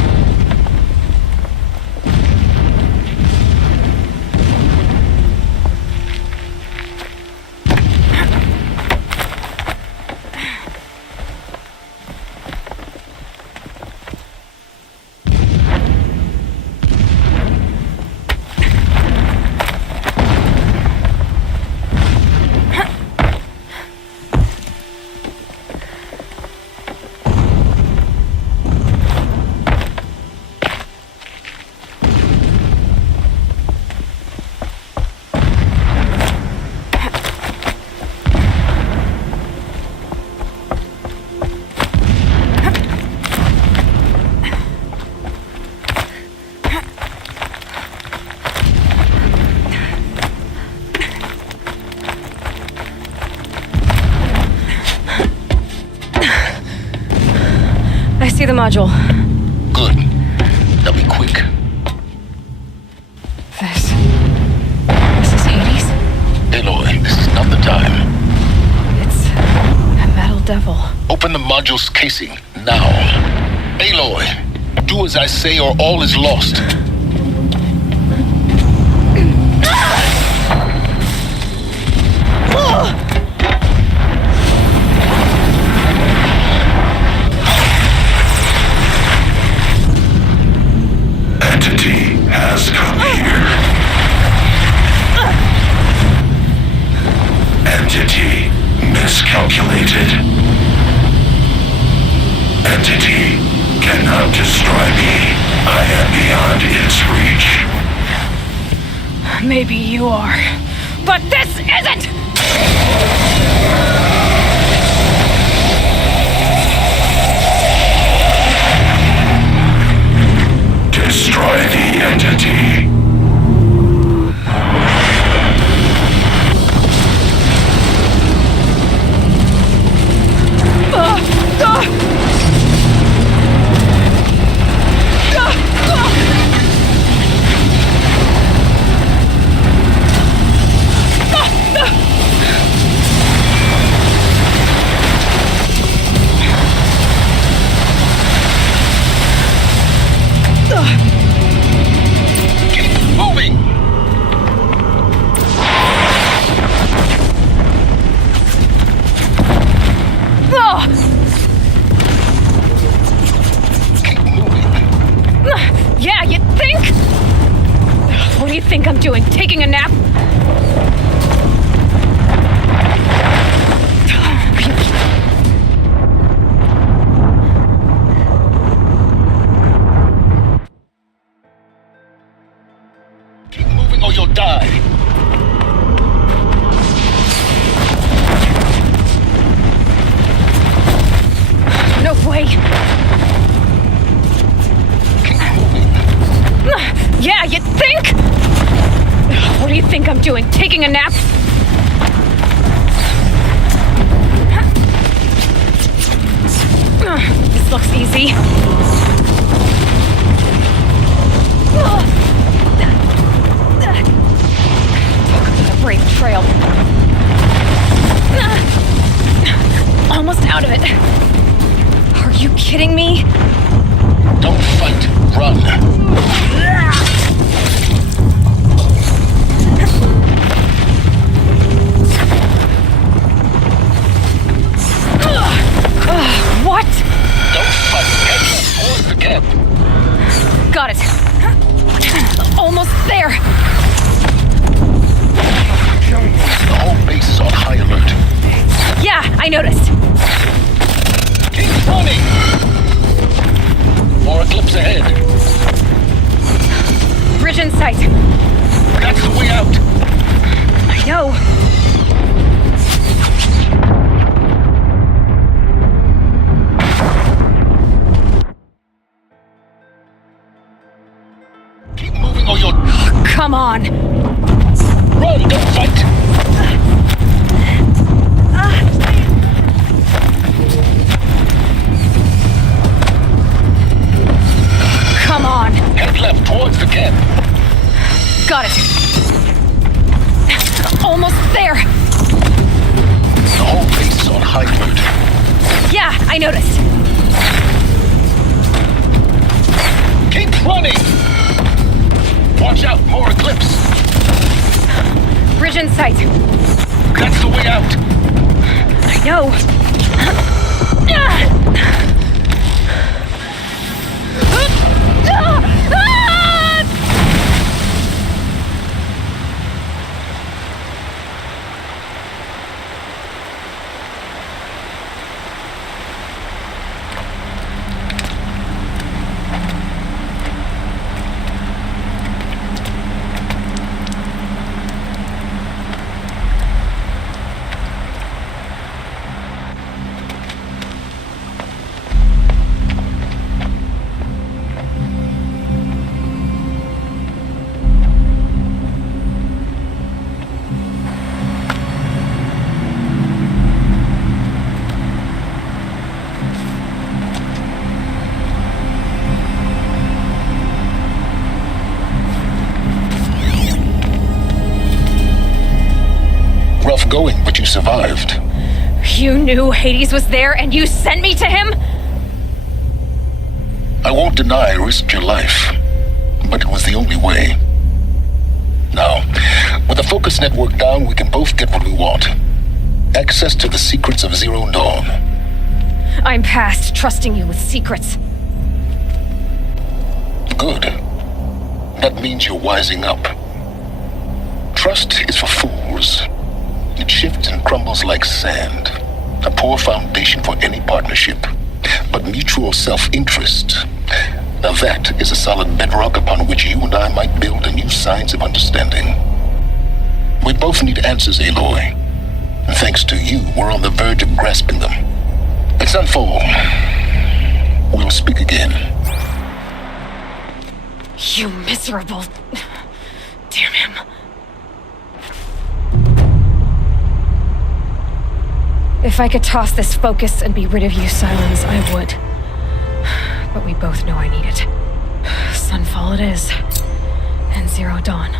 I see the module. Good. Now be quick. This is Hades? Aloy, this is not the time. It's a metal devil. Open the module's casing, now. Aloy, do as I say or all is lost. Entity has come here. Entity miscalculated. Entity cannot destroy me. I am beyond its reach. Maybe you are, but this isn't! Destroy the entity. Yeah, you think? What do you think I'm doing? Taking a nap? Keep moving or you'll die. No way. Yeah, taking a nap? This looks easy. Brave trail. Almost out of it. Are you kidding me? Don't fight. Run. What? Don't fight. Get towards the camp. Got it. Almost there. The whole base is on high alert. Yeah, I noticed. Keep running. More eclipse ahead. Bridge in sight. That's the way out. I know. Keep moving or you'll... Come on. Run, don't fight. Come on. Head left towards the camp. Got it. Almost there. The whole base is on high alert. Yeah, I noticed. Keep running. Watch out, more eclipse. Bridge in sight. That's the way out. I know. Rough going, but you survived. You knew Hades was there and you sent me to him? I won't deny I risked your life, but it was the only way. Now, with the focus network down, we can both get what we want. Access to the secrets of Zero Dawn. I'm past trusting you with secrets. Good. That means you're wising up. Trust is for fools. It shifts and crumbles like sand. A poor foundation for any partnership. But mutual self-interest, now that is a solid bedrock upon which you and I might build a new science of understanding. We both need answers, Aloy. And thanks to you, we're on the verge of grasping them. Let's unfold. We'll speak again. You miserable... Damn him. If I could toss this focus and be rid of you, Silence, I would. But we both know I need it. Sunfall it is. And Zero Dawn.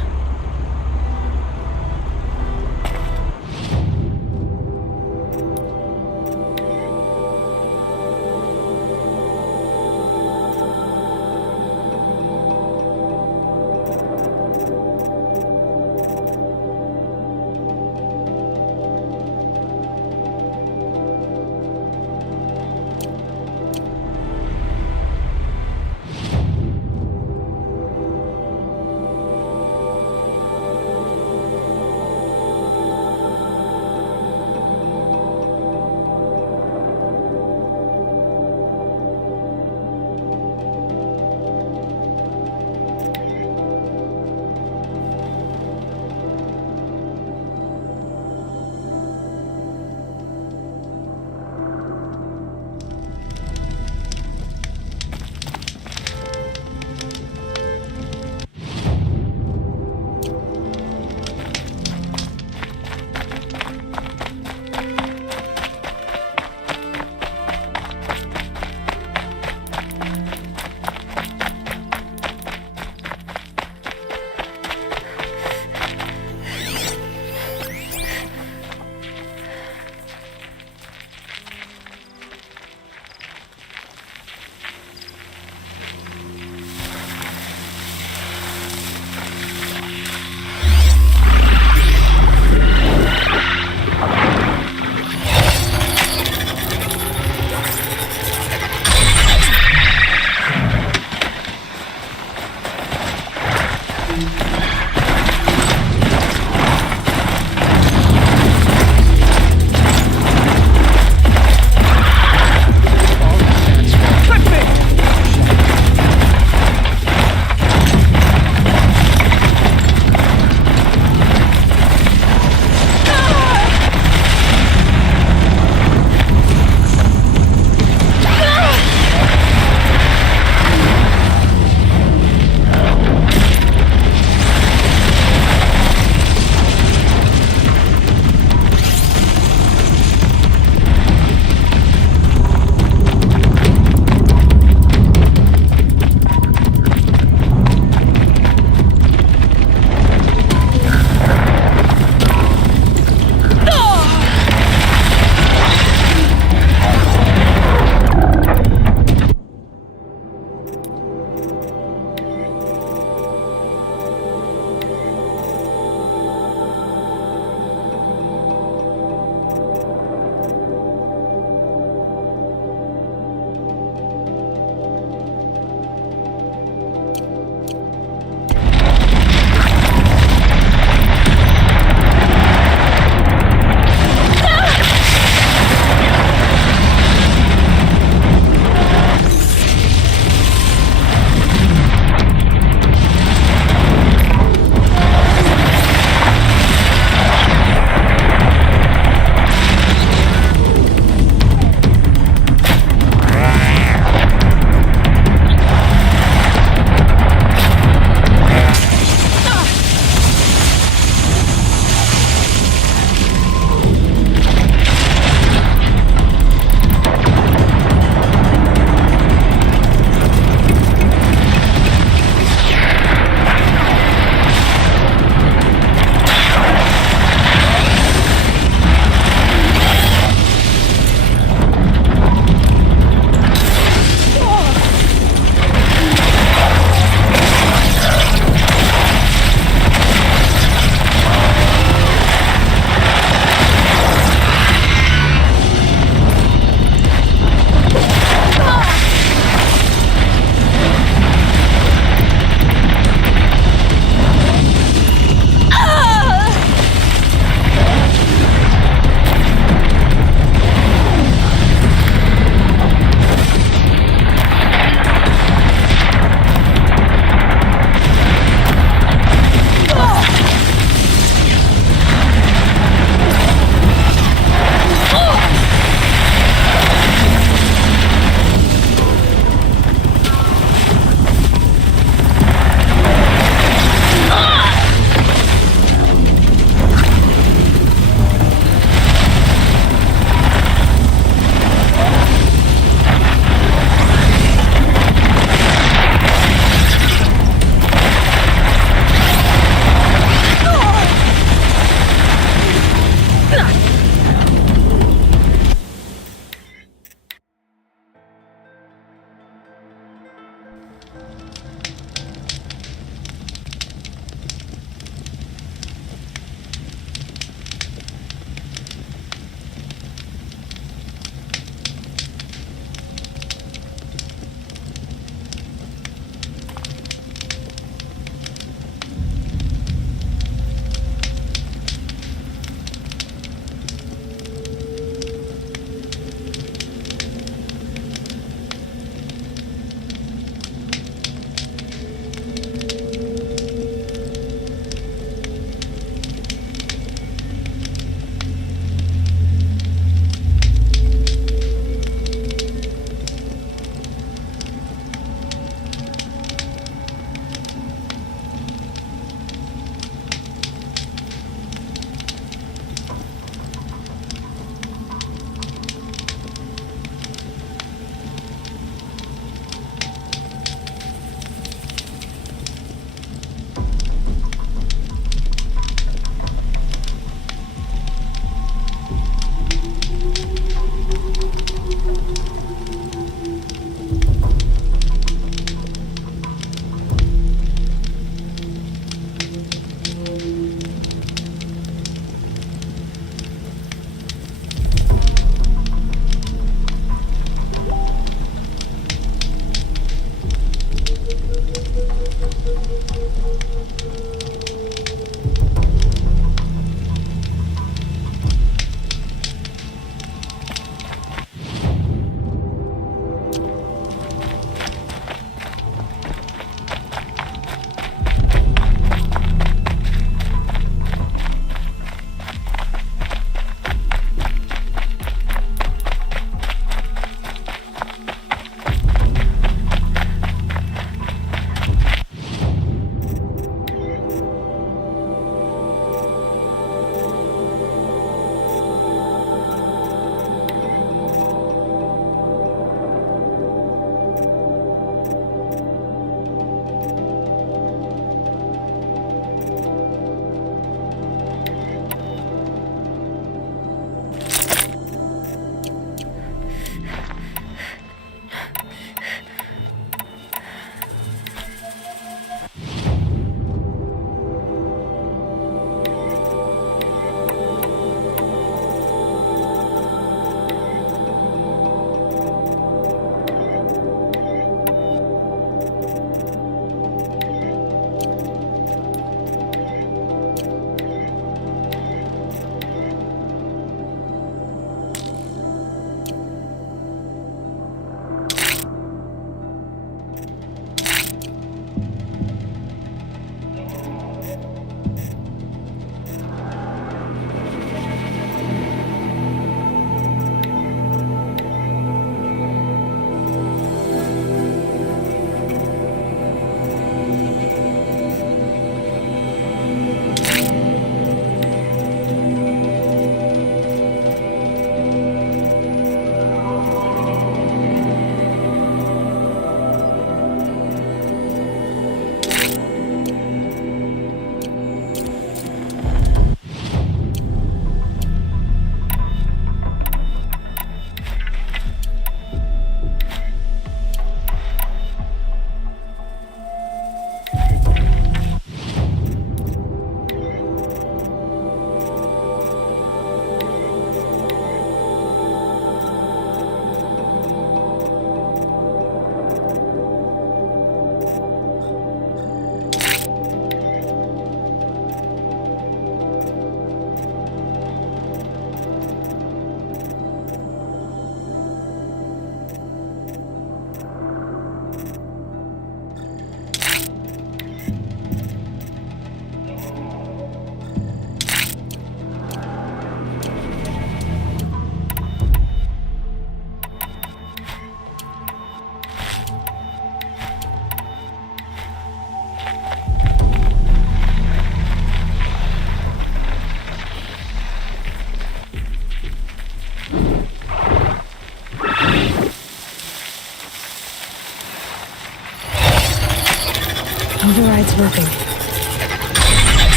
Override's working.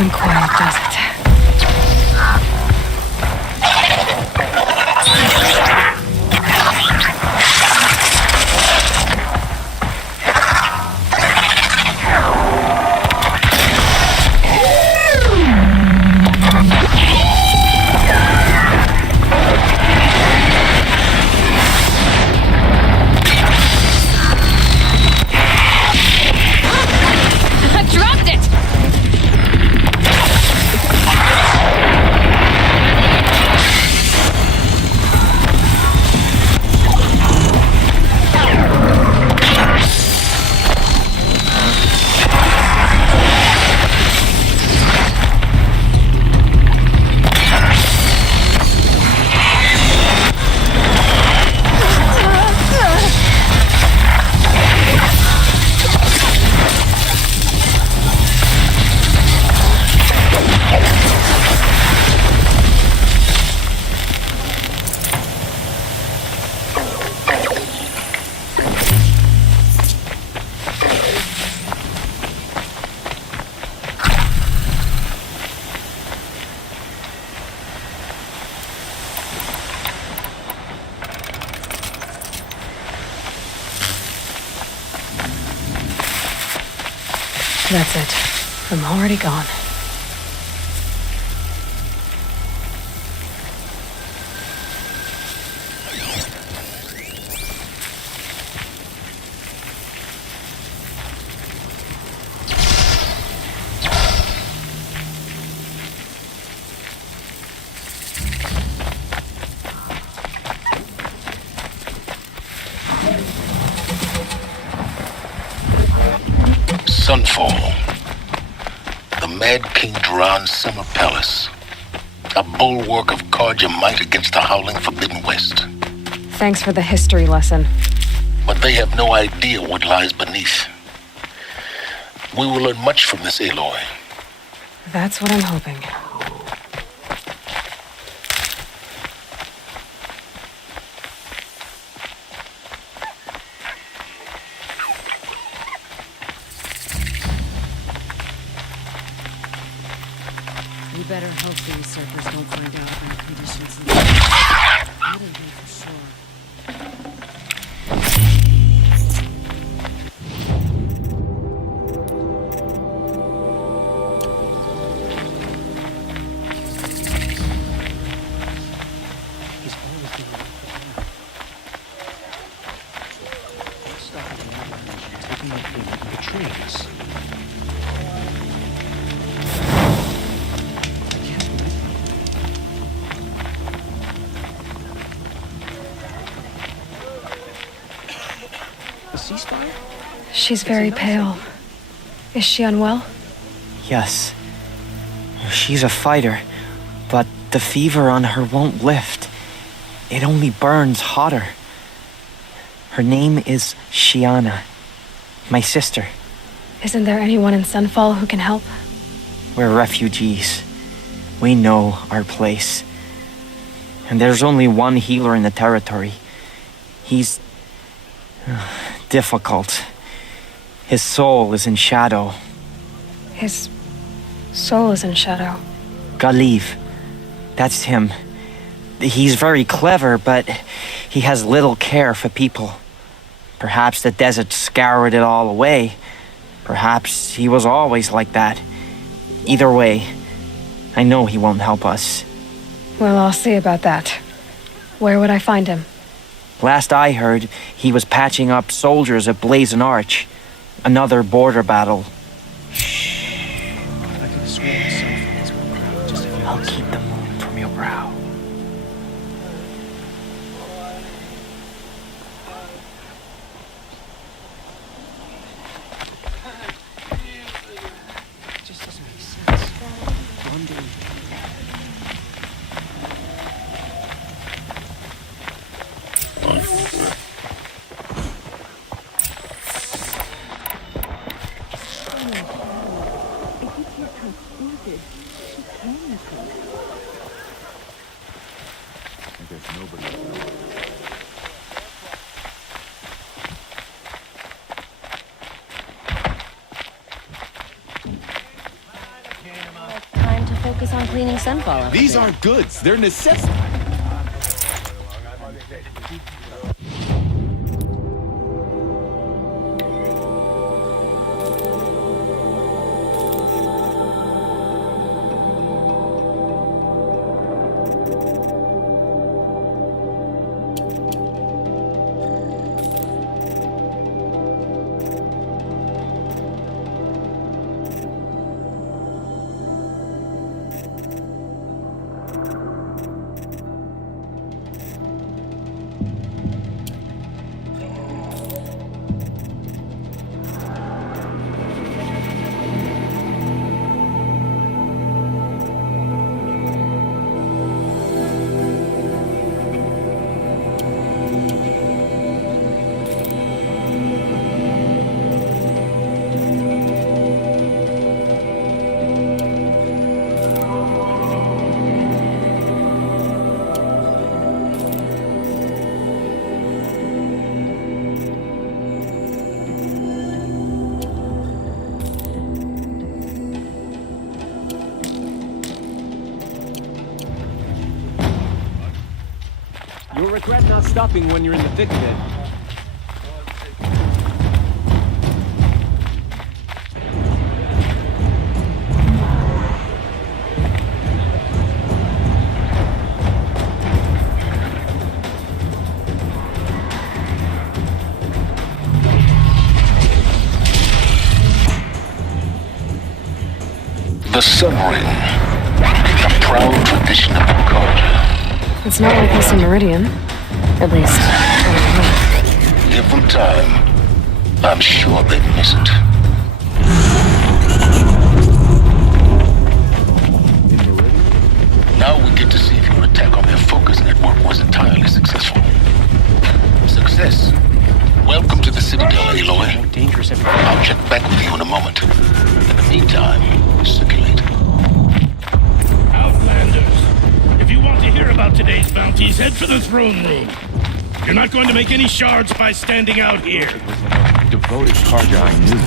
and quiet, does it? Dropped it! That's it. I'm already gone. Sunfall. The Mad King Duran's summer palace. A bulwark of guard your might against the howling Forbidden West. Thanks for the history lesson. But they have no idea what lies beneath. We will learn much from this Aloy. That's what I'm hoping. We better hope the usurpers won't find out about conditions in the I don't know for sure. He's always been like that. Stop at another mission, taking up the trees. Ceasefire? She's very pale. Is she unwell? Yes. She's a fighter, but the fever on her won't lift. It only burns hotter. Her name is Shiana, my sister. Isn't there anyone in Sunfall who can help? We're refugees. We know our place. And there's only one healer in the territory. He's difficult. His soul is in shadow. His soul is in shadow. Galiv. That's him. He's very clever, but he has little care for people. Perhaps the desert scoured it all away. Perhaps he was always like that. Either way, I know he won't help us. Well, I'll see about that. Where would I find him? Last I heard, he was patching up soldiers at Blazon Arch. Another border battle. I'll keep the moon from your brow. It just doesn't make sense. London. us on cleaning sunfall. These aren't goods, they're necessities. You'll regret not stopping when you're in the thick of it. The Sun Ring, a proud tradition of the culture. It's not like this in Meridian. At least, I don't know. Every time, I'm sure they'd miss it. Now we get to see if your attack on their focus network was entirely successful. Success. Welcome to the Citadel, Aloy. More dangerous every I'll check back with you in a moment. In the meantime, circulate. Outlanders, if you want to hear about today's bounties, head for the throne room. You're not going to make any shards by standing out here. Devoted Carja I knew.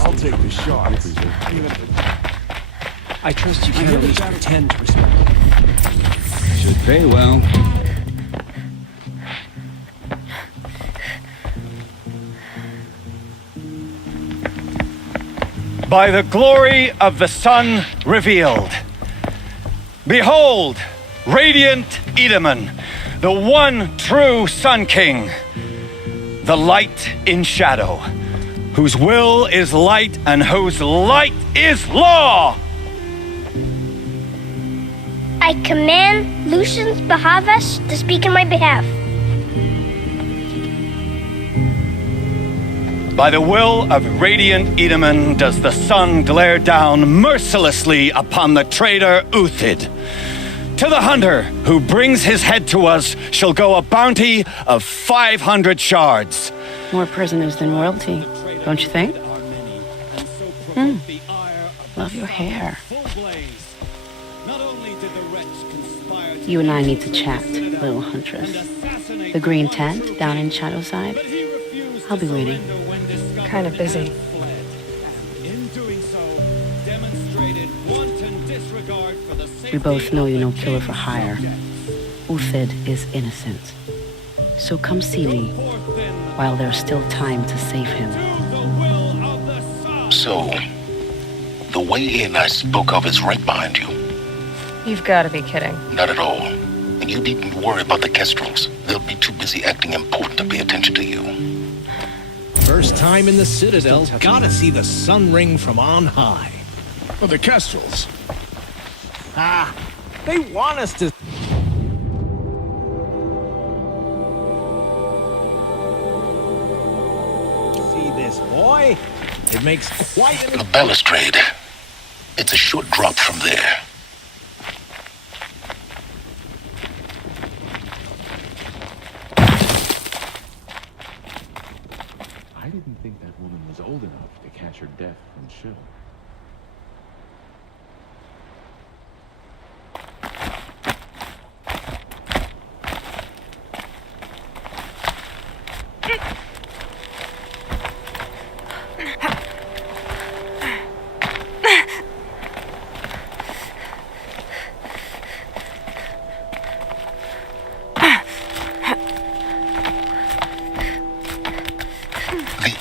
I'll take the shards. I trust you can at least pretend to respect. Should pay well. By the glory of the sun revealed. Behold, radiant Edaman, the one true Sun King, the light in shadow, whose will is light and whose light is law. I command Lucius Bahavas to speak in my behalf. By the will of radiant Edaman does the sun glare down mercilessly upon the traitor Uthid. To the hunter who brings his head to us shall go a bounty of 500 shards. More prisoners than royalty, don't you think? Love your hair. You and I need to chat, little huntress. The green tent down in Shadowside. I'll be waiting. Kind of busy. We both know you're no killer for hire. Uthid is innocent. So come see me while there's still time to save him. So, the way in I spoke of is right behind you. You've got to be kidding. Not at all. And you needn't worry about the Kestrels. They'll be too busy acting important to pay attention to you. First time in the Citadel, gotta see the sun ring from on high. Oh, the Kestrels. Ah, they want us to... See this, boy? It makes quite an... The balustrade. It's a short drop from there. I didn't think that woman was old enough to catch her death from chill.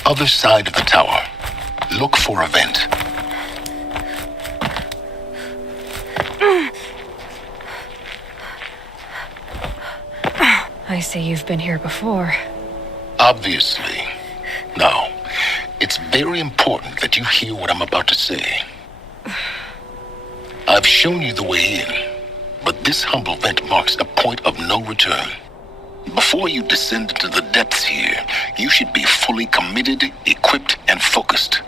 other side of the tower. Look for a vent. I see you've been here before. Obviously. Now, it's very important that you hear what I'm about to say. I've shown you the way in, but this humble vent marks a point of no return. Before you descend into the depths here, you should be fully committed, equipped, and focused.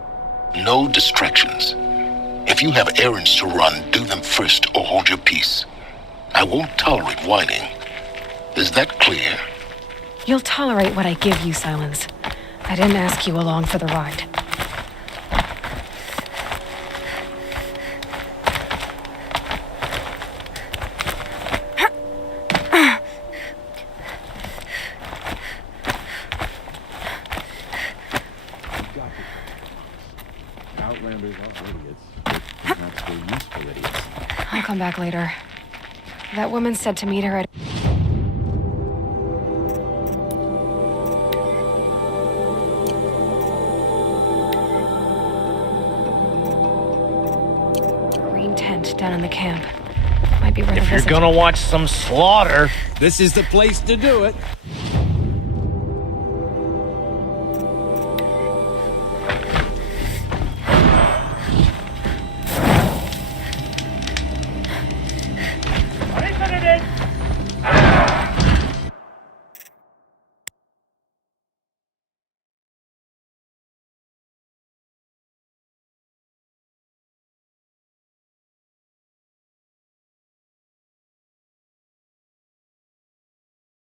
No distractions. If you have errands to run, do them first or hold your peace. I won't tolerate whining. Is that clear? You'll tolerate what I give you, Silence. I didn't ask you along for the ride. Outlanders are idiots, but not so useful idiots. I'll come back later. That woman said to meet her at... green tent down in the camp. Might be where If you're gonna watch some slaughter, This is the place to do it.